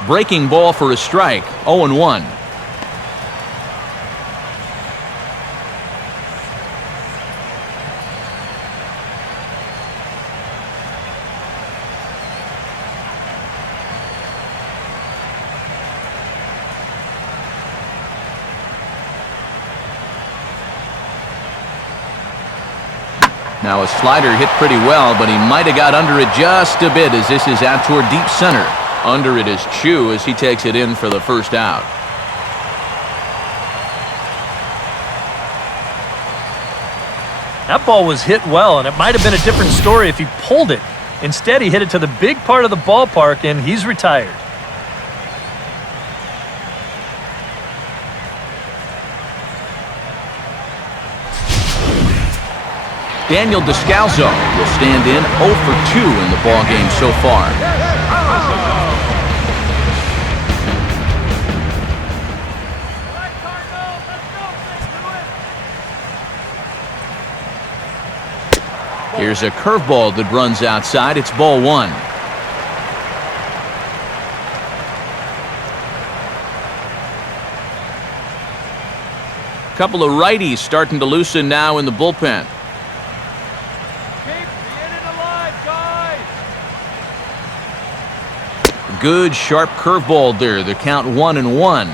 Breaking ball for a strike, 0-1. Now a slider hit pretty well, but he might have got under it just a bit as this is out toward deep center. Under it is Chu as he takes it in for the first out. That ball was hit well, and it might have been a different story if he pulled it. Instead, he hit it to the big part of the ballpark, and he's retired. Daniel Descalzo will stand in 0 for 2 in the ballgame so far. Here's a curveball that runs outside. It's ball 1. Couple of righties starting to loosen now in the bullpen. Good sharp curveball there. The count 1-1.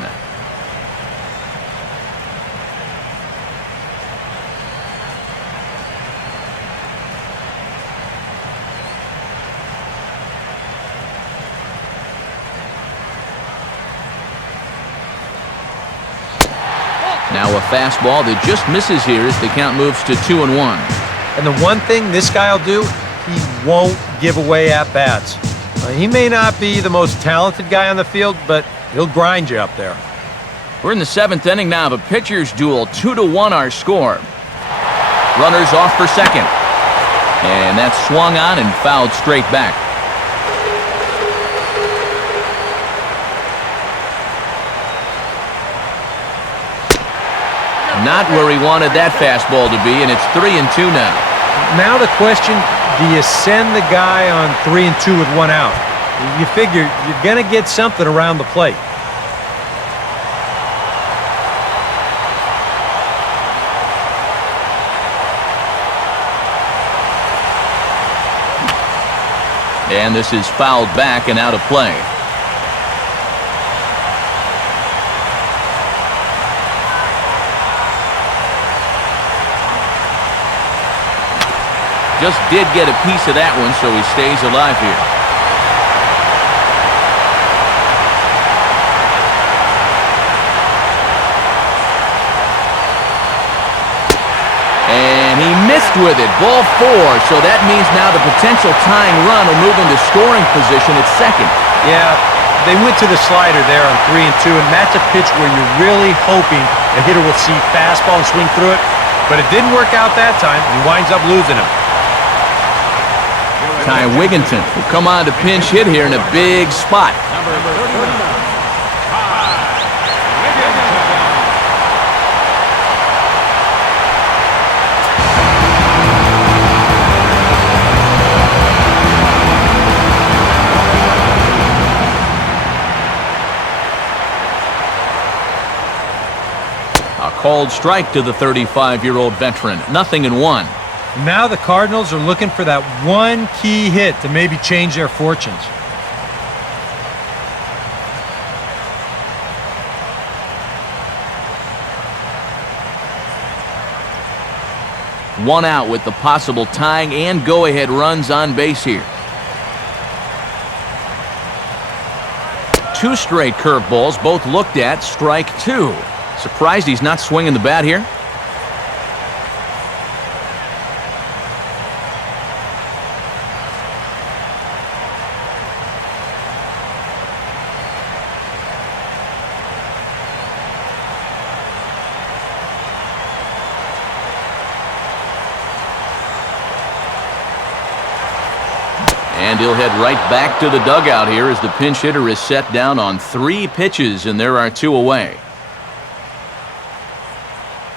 Now a fastball that just misses here as the count moves to 2-1. And the one thing this guy will do, he won't give away at-bats. He may not be the most talented guy on the field, but he'll grind you up there. We're in the 7th inning now of a pitcher's duel. 2-1 our score. Runners off for second. And that's swung on and fouled straight back. Not where he wanted that fastball to be, and it's 3-2 now. Now the question, do you send the guy on 3-2 with 1 out? You figure you're going to get something around the plate. And this is fouled back and out of play. Just did get a piece of that one, so he stays alive here. And he missed with it. Ball 4. So that means now the potential tying run will move into scoring position at second. Yeah, they went to the slider there on 3 and 2, and that's a pitch where you're really hoping the hitter will see fastball and swing through it. But it didn't work out that time. He winds up losing him. Ty Wigginton will come on to pinch hit here in a big spot. Number 39. A called strike to the 35-year-old veteran. 0-1. Now the Cardinals are looking for that one key hit to maybe change their fortunes. One out with the possible tying and go-ahead runs on base here. 2 straight curveballs, both looked at. Strike 2. Surprised he's not swinging the bat here. And he'll head right back to the dugout here as the pinch hitter is set down on 3 pitches, and there are 2 away.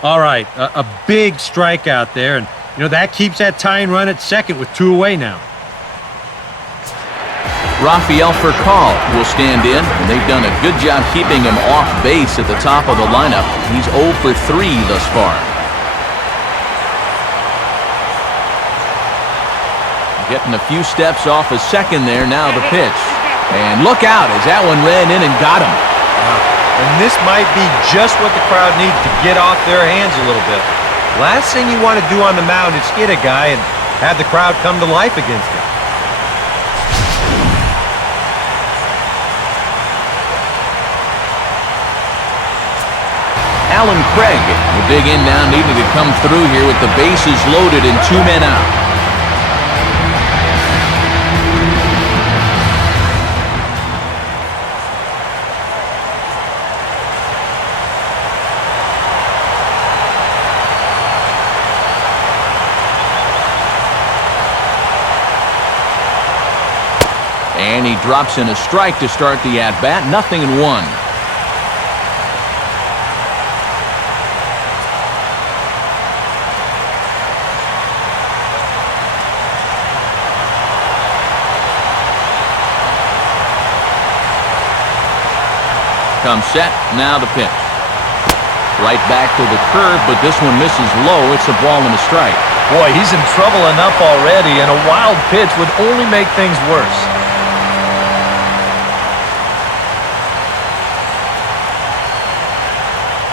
All right, a big strikeout there, and that keeps that tying run at second with 2 away now. Rafael Furcal will stand in, and they've done a good job keeping him off base at the top of the lineup. He's 0 for 3 thus far. Getting a few steps off a second there. Now the pitch. And look out as that one ran in and got him. And this might be just what the crowd needs to get off their hands a little bit. Last thing you want to do on the mound is hit a guy and have the crowd come to life against him. Alan Craig will dig in now, needing to come through here with the bases loaded and 2 men out. And he drops in a strike to start the at-bat. 0-1. Comes set, now the pitch. Right back to the curve, but this one misses low. It's a ball and a strike. Boy, he's in trouble enough already, and a wild pitch would only make things worse.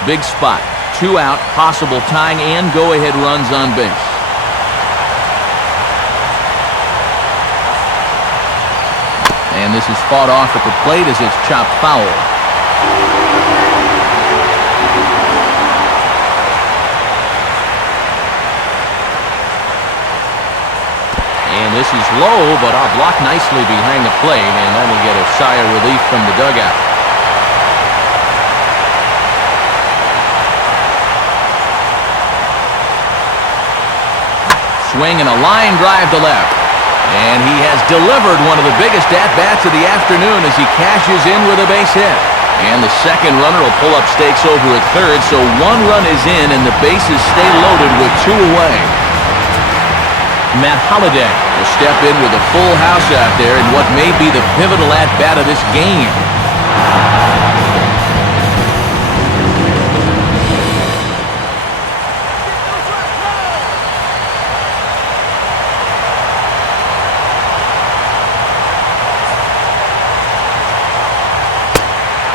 Big spot. 2 out, possible tying and go-ahead runs on base. And this is fought off at the plate as it's chopped foul. And this is low, but blocked nicely behind the plate, and that'll get a sigh of relief from the dugout. Swing and a line drive to left. And he has delivered one of the biggest at-bats of the afternoon as he cashes in with a base hit. And the second runner will pull up stakes over at third, so 1 run is in and the bases stay loaded with 2 away. Matt Holliday will step in with a full house out there in what may be the pivotal at-bat of this game.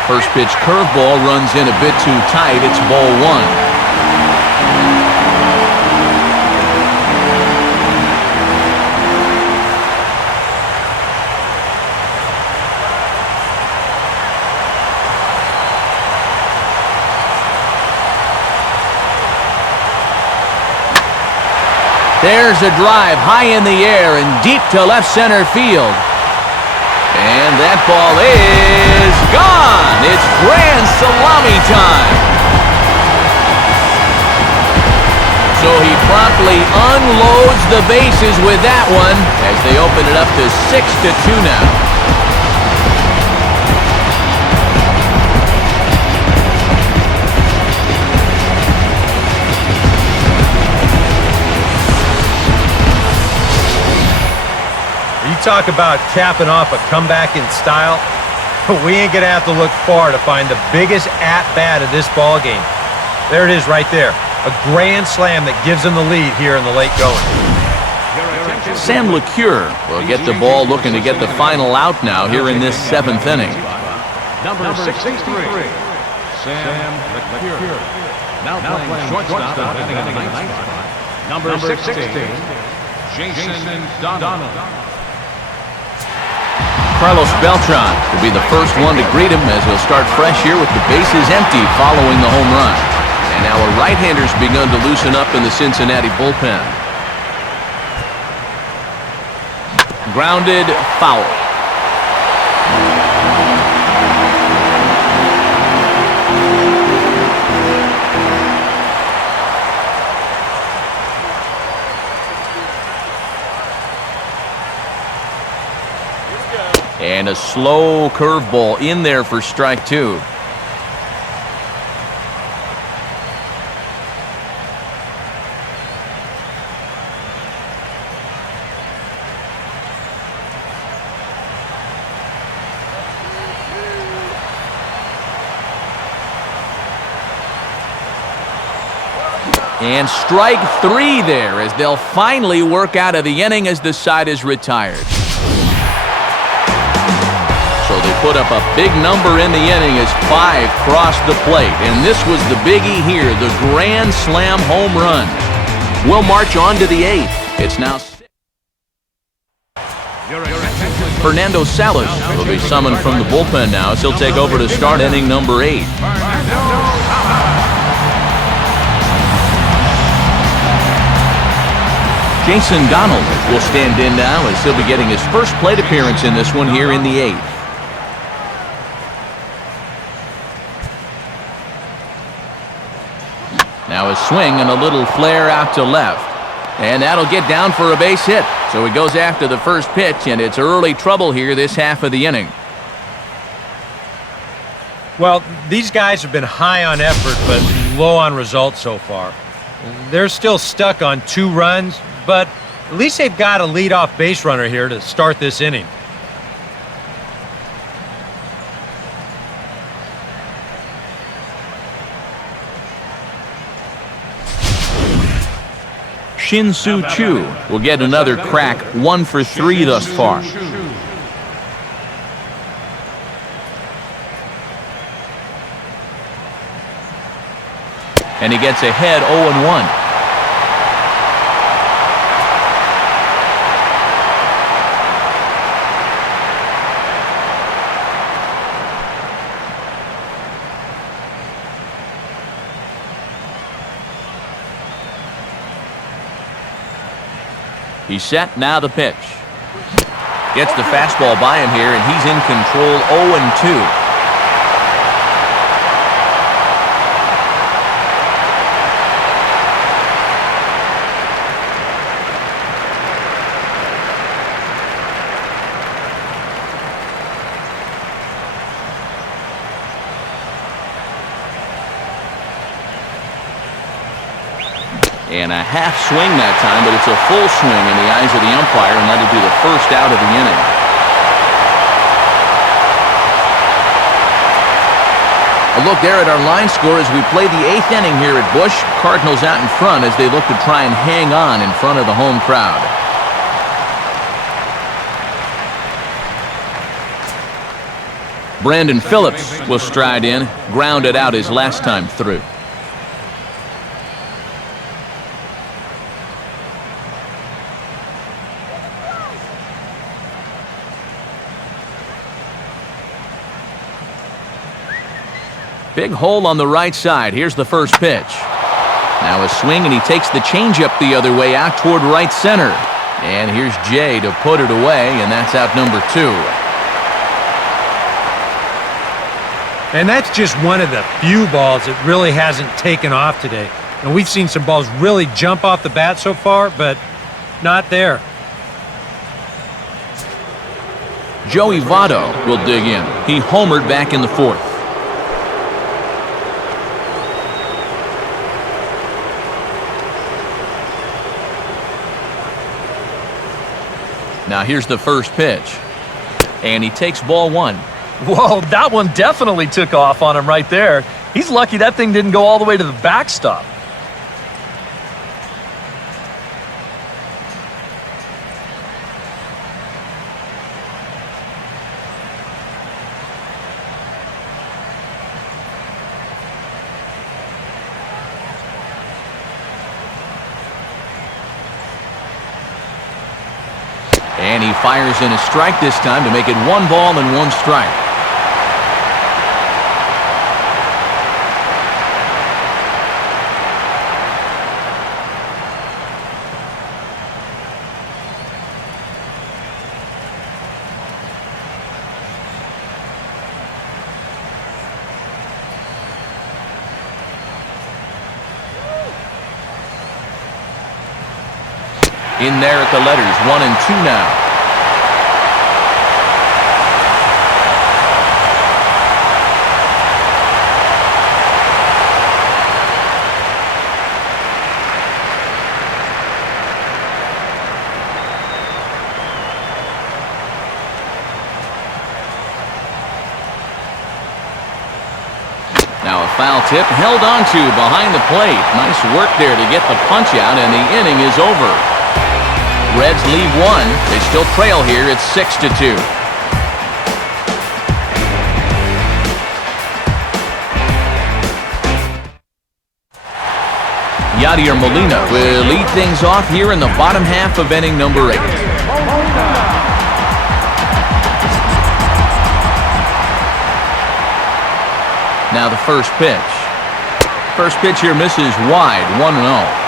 First pitch curveball runs in a bit too tight. It's ball 1. There's a drive high in the air and deep to left center field. And that ball is gone. It's grand salami time. So he promptly unloads the bases with that one as they open it up to 6-2 now. Talk about capping off a comeback in style. We ain't gonna have to look far to find the biggest at-bat of this ball game. There it is right there. A grand slam that gives them the lead here in the late going. Sam LeCure will get the ball, looking to get the final out now here in this 7th inning. Number 63, Sam LeCure. Now playing shortstop and batting in the 9th spot. Number 16, Jason Donald. Carlos Beltran will be the first one to greet him as he'll start fresh here with the bases empty following the home run. And now a right-hander's begun to loosen up in the Cincinnati bullpen. Grounded foul. And a slow curveball in there for strike 2. And strike 3 there as they'll finally work out of the inning as the side is retired. So they put up a big number in the inning as 5 crossed the plate. And this was the biggie here, the grand slam home run. We'll march on to the 8th. It's now 6. Fernando Salas will be summoned from the bullpen now as he'll take over to start inning number 8. Jason Donald will stand in now as he'll be getting his first plate appearance in this one here in the 8th. Now a swing and a little flare out to left. And that'll get down for a base hit. So he goes after the first pitch, and it's early trouble here this half of the inning. Well, these guys have been high on effort, but low on results so far. They're still stuck on 2 runs, but at least they've got a leadoff base runner here to start this inning. Shin-Soo Choo will get another crack, 1 for 3 thus far. And he gets ahead 0-1. He's set, now the pitch. Gets the fastball by him here, and he's in control, 0-2. And a half swing that time, but it's a full swing in the eyes of the umpire, and that'll be the first out of the inning. A look there at our line score as we play the 8th inning here at Busch. Cardinals out in front as they look to try and hang on in front of the home crowd. Brandon Phillips will stride in, grounded out his last time through. Big hole on the right side. Here's the first pitch. Now a swing, and he takes the changeup the other way out toward right center. And here's Jay to put it away, and that's out number 2. And that's just one of the few balls that really hasn't taken off today. And we've seen some balls really jump off the bat so far, but not there. Joey Votto will dig in. He homered back in the 4th. Now here's the first pitch. And he takes ball 1. Whoa, that one definitely took off on him right there. He's lucky that thing didn't go all the way to the backstop. And he fires in a strike this time to make it 1 ball and 1 strike. In there at the letters, 1 and 2 now. Now a foul tip held on to behind the plate. Nice work there to get the punch out, and the inning is over. Reds lead 1. They still trail here. It's 6-2. Yadier Molina will lead things off here in the bottom half of inning number 8. Now the first pitch. First pitch here misses wide, 1-0.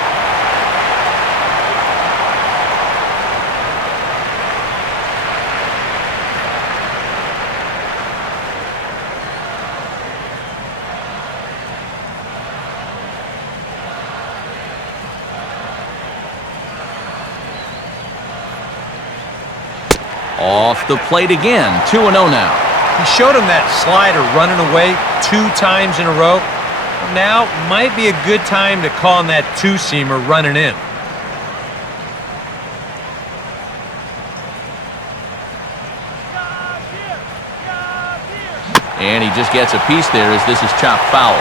Off the plate again, 2-0 now. He showed him that slider running away 2 times in a row. Now might be a good time to call on that 2-seamer running in. And he just gets a piece there as this is chopped foul.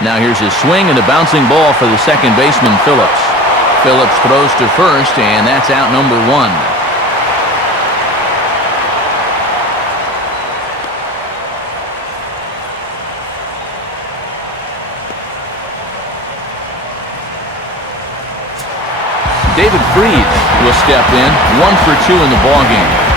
Now here's his swing and a bouncing ball for the second baseman, Phillips. Phillips throws to first, and that's out number 1. David Freed will step in, 1 for 2 in the ballgame.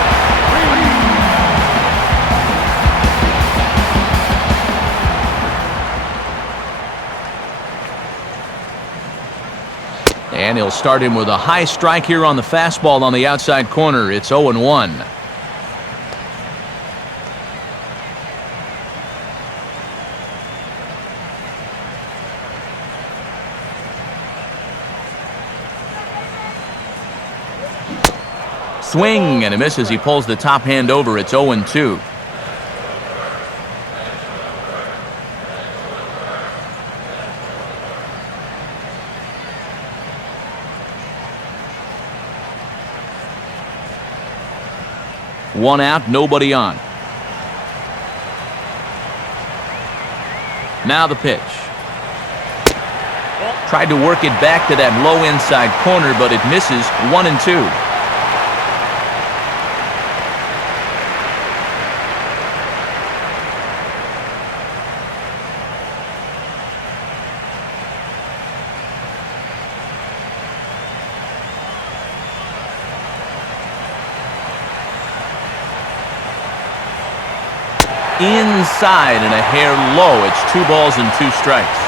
And he'll start him with a high strike here on the fastball on the outside corner. It's 0-1. Swing and a miss as he pulls the top hand over. It's 0-2. One out, nobody on. Now the pitch. Tried to work it back to that low inside corner, but it misses. 1-2. inside and a hair low. It's 2 balls and 2 strikes.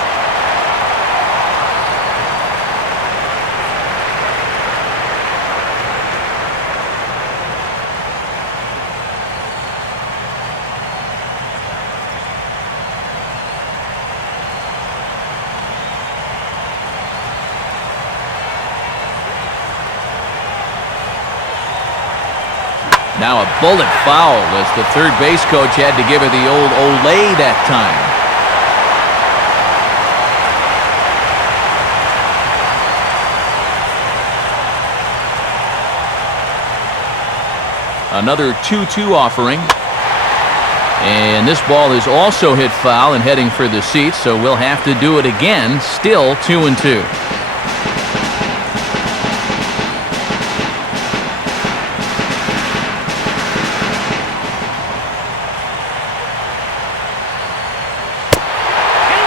Now a bullet foul as the third base coach had to give her the old Olay that time. Another 2-2 offering. And this ball is also hit foul and heading for the seats, so we'll have to do it again. Still 2-2.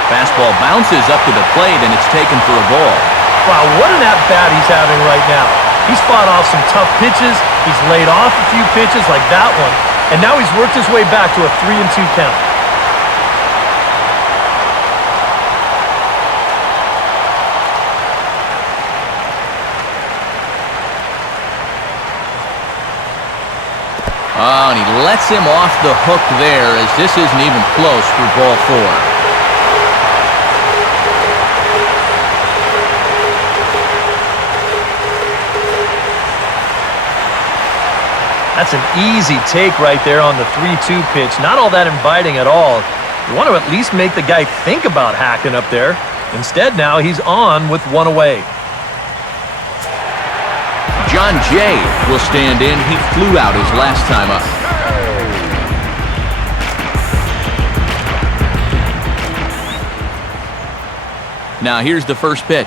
Fastball bounces up to the plate, and it's taken for a ball. Wow, what an at-bat he's having right now. He's fought off some tough pitches. He's laid off a few pitches like that one. And now he's worked his way back to a 3-2 count. Oh, and he lets him off the hook there as this isn't even close for ball 4. That's an easy take right there on the 3-2 pitch. Not all that inviting at all. You want to at least make the guy think about hacking up there. Instead, now he's on with 1 away. John Jay will stand in. He flew out his last time up. Now here's the first pitch.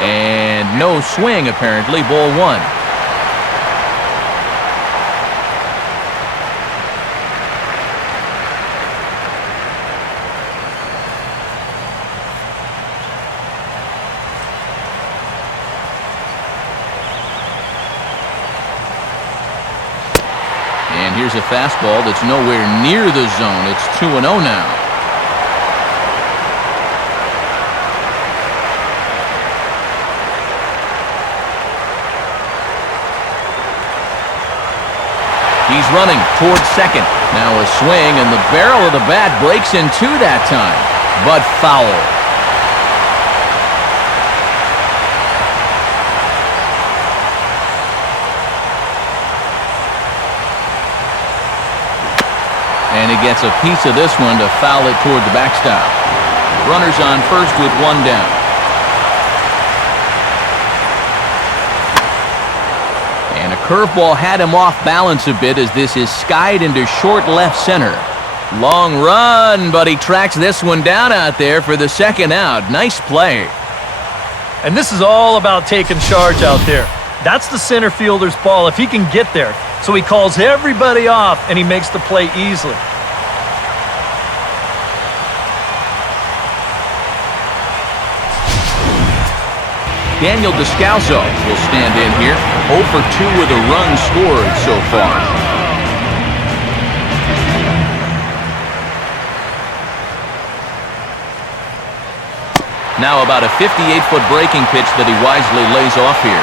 And no swing, apparently. Ball 1. And here's a fastball that's nowhere near the zone. It's 2-0 now. He's running towards second. Now a swing, and the barrel of the bat breaks in 2 that time, but foul. And he gets a piece of this one to foul it toward the backstop. Runners on first with 1 down. And a curveball had him off balance a bit as this is skied into short left center. Long run, but he tracks this one down out there for the second out. Nice play. And this is all about taking charge out there. That's the center fielder's ball if he can get there. So he calls everybody off, and he makes the play easily. Daniel Descalso will stand in here. 0 for 2 with a run scored so far. Now about a 58-foot breaking pitch that he wisely lays off here.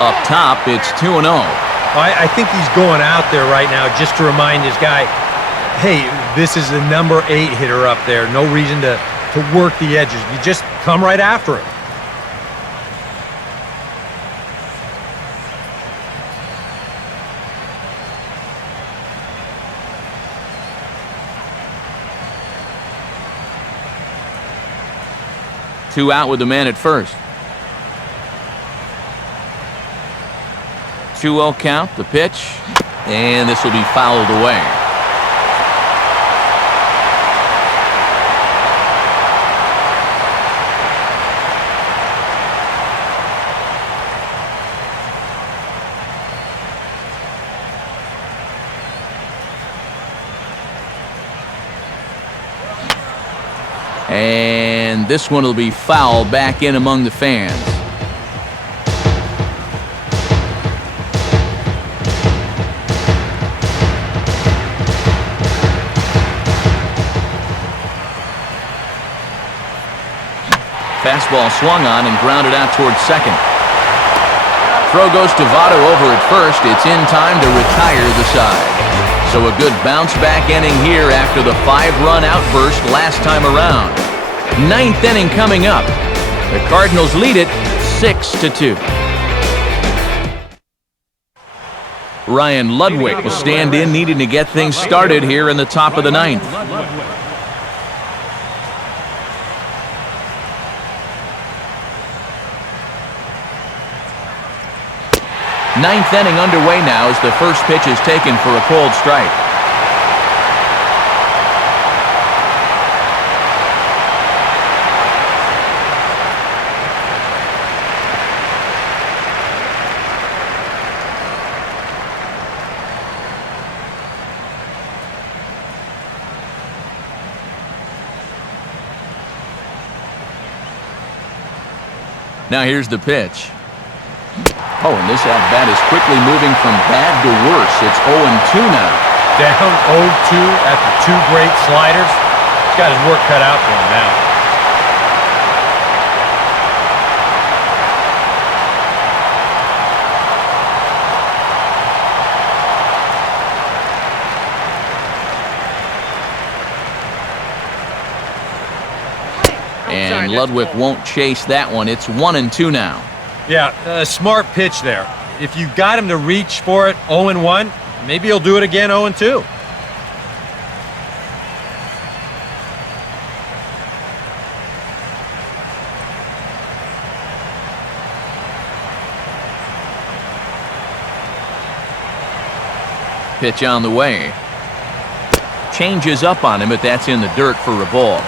Up top, it's 2-0. I think he's going out there right now just to remind his guy, hey, this is the number 8 hitter up there. No reason to work the edges. You just come right after him. Two out with the man at first. 2-0 count, the pitch, and this will be fouled away. And And this one will be foul back in among the fans. Fastball swung on and grounded out towards second. Throw goes to Votto over at first. It's in time to retire the side. So a good bounce-back inning here after the 5-run outburst last time around. 9th inning coming up. The Cardinals lead it 6-2. Ryan Ludwig will stand in, needing to get things started here in the top of the 9th. Ninth inning underway now as the first pitch is taken for a cold strike. Now here's the pitch. Oh, and this at-bat is quickly moving from bad to worse. It's 0-2 now. Down 0-2 after 2 great sliders. He's got his work cut out for him now. And Ludwig won't chase that one. It's 1-2 now. Yeah, a smart pitch there. If you got him to reach for it 0-1, maybe he'll do it again 0-2. Pitch on the way. Changes up on him, but that's in the dirt for a ball.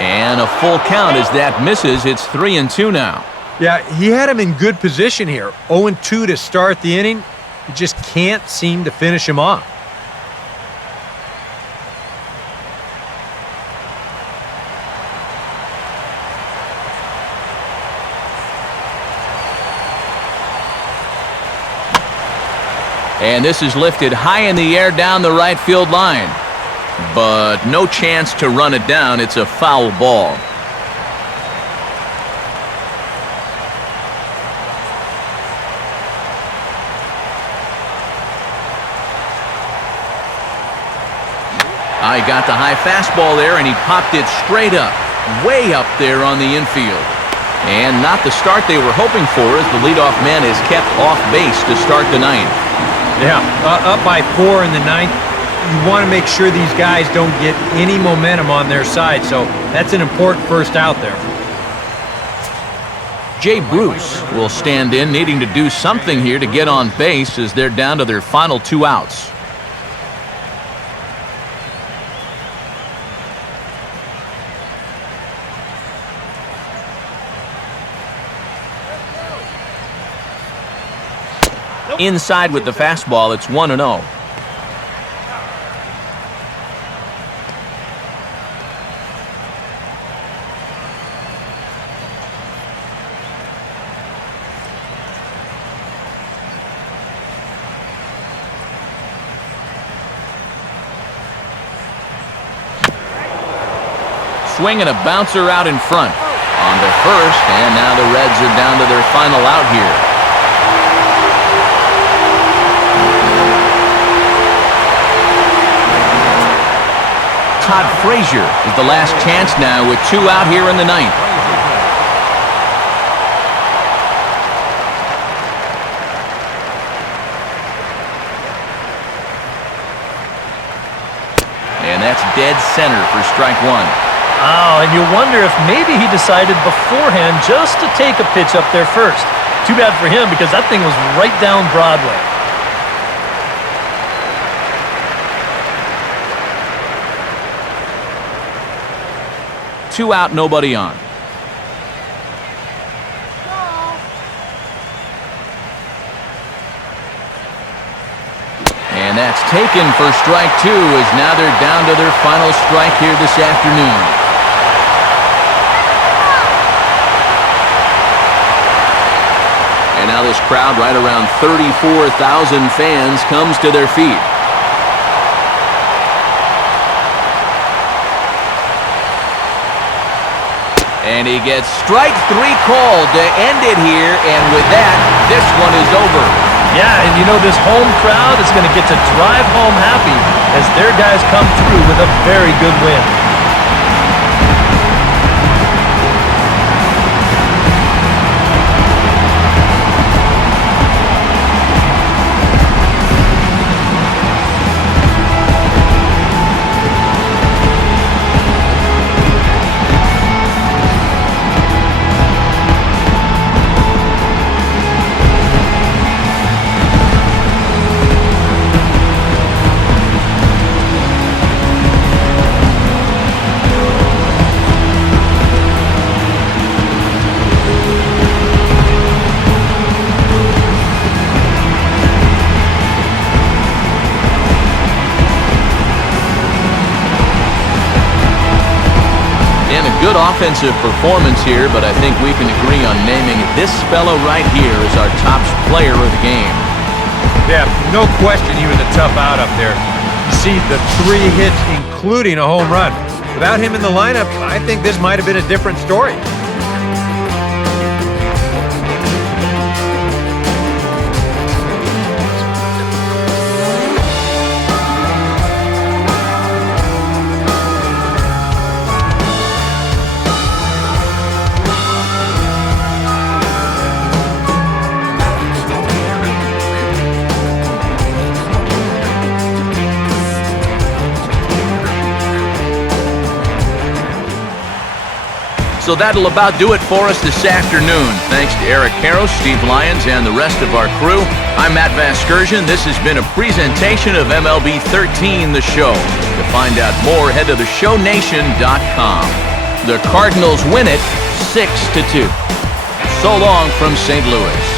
And a full count as that misses. It's 3-2 now. Yeah, he had him in good position here. 0-2 to start the inning. He just can't seem to finish him off. And this is lifted high in the air down the right field line. But no chance to run it down. It's a foul ball. I got the high fastball there, and he popped it straight up, way up there on the infield. And not the start they were hoping for, as the leadoff man is kept off base to start the 9th. Yeah, up by 4 in the 9th. You want to make sure these guys don't get any momentum on their side, so that's an important first out there. Jay Bruce will stand in, needing to do something here to get on base as they're down to their final 2 outs. Inside with the fastball, it's 1-0. Swing and a bouncer out in front. On to first, and now the Reds are down to their final out here. Todd Frazier is the last chance now with 2 out here in the 9th. And that's dead center for strike 1. Oh, and you wonder if maybe he decided beforehand just to take a pitch up there first. Too bad for him, because that thing was right down Broadway. 2 out, nobody on. And that's taken for strike 2, as now they're down to their final strike here this afternoon. And now this crowd, right around 34,000 fans, comes to their feet. And he gets strike 3 called to end it here, and with that, this one is over. Yeah, and you know this home crowd is going to get to drive home happy as their guys come through with a very good win. Good offensive performance here, but I think we can agree on naming this fellow right here as our top player of the game. Yeah, no question he was a tough out up there. You see the 3 hits, including a home run. Without him in the lineup, I think this might have been a different story. So that'll about do it for us this afternoon. Thanks to Eric Karros, Steve Lyons, and the rest of our crew. I'm Matt Vasgersian. This has been a presentation of MLB 13, the show. To find out more, head to theshownation.com. The Cardinals win it 6-2. So long from St. Louis.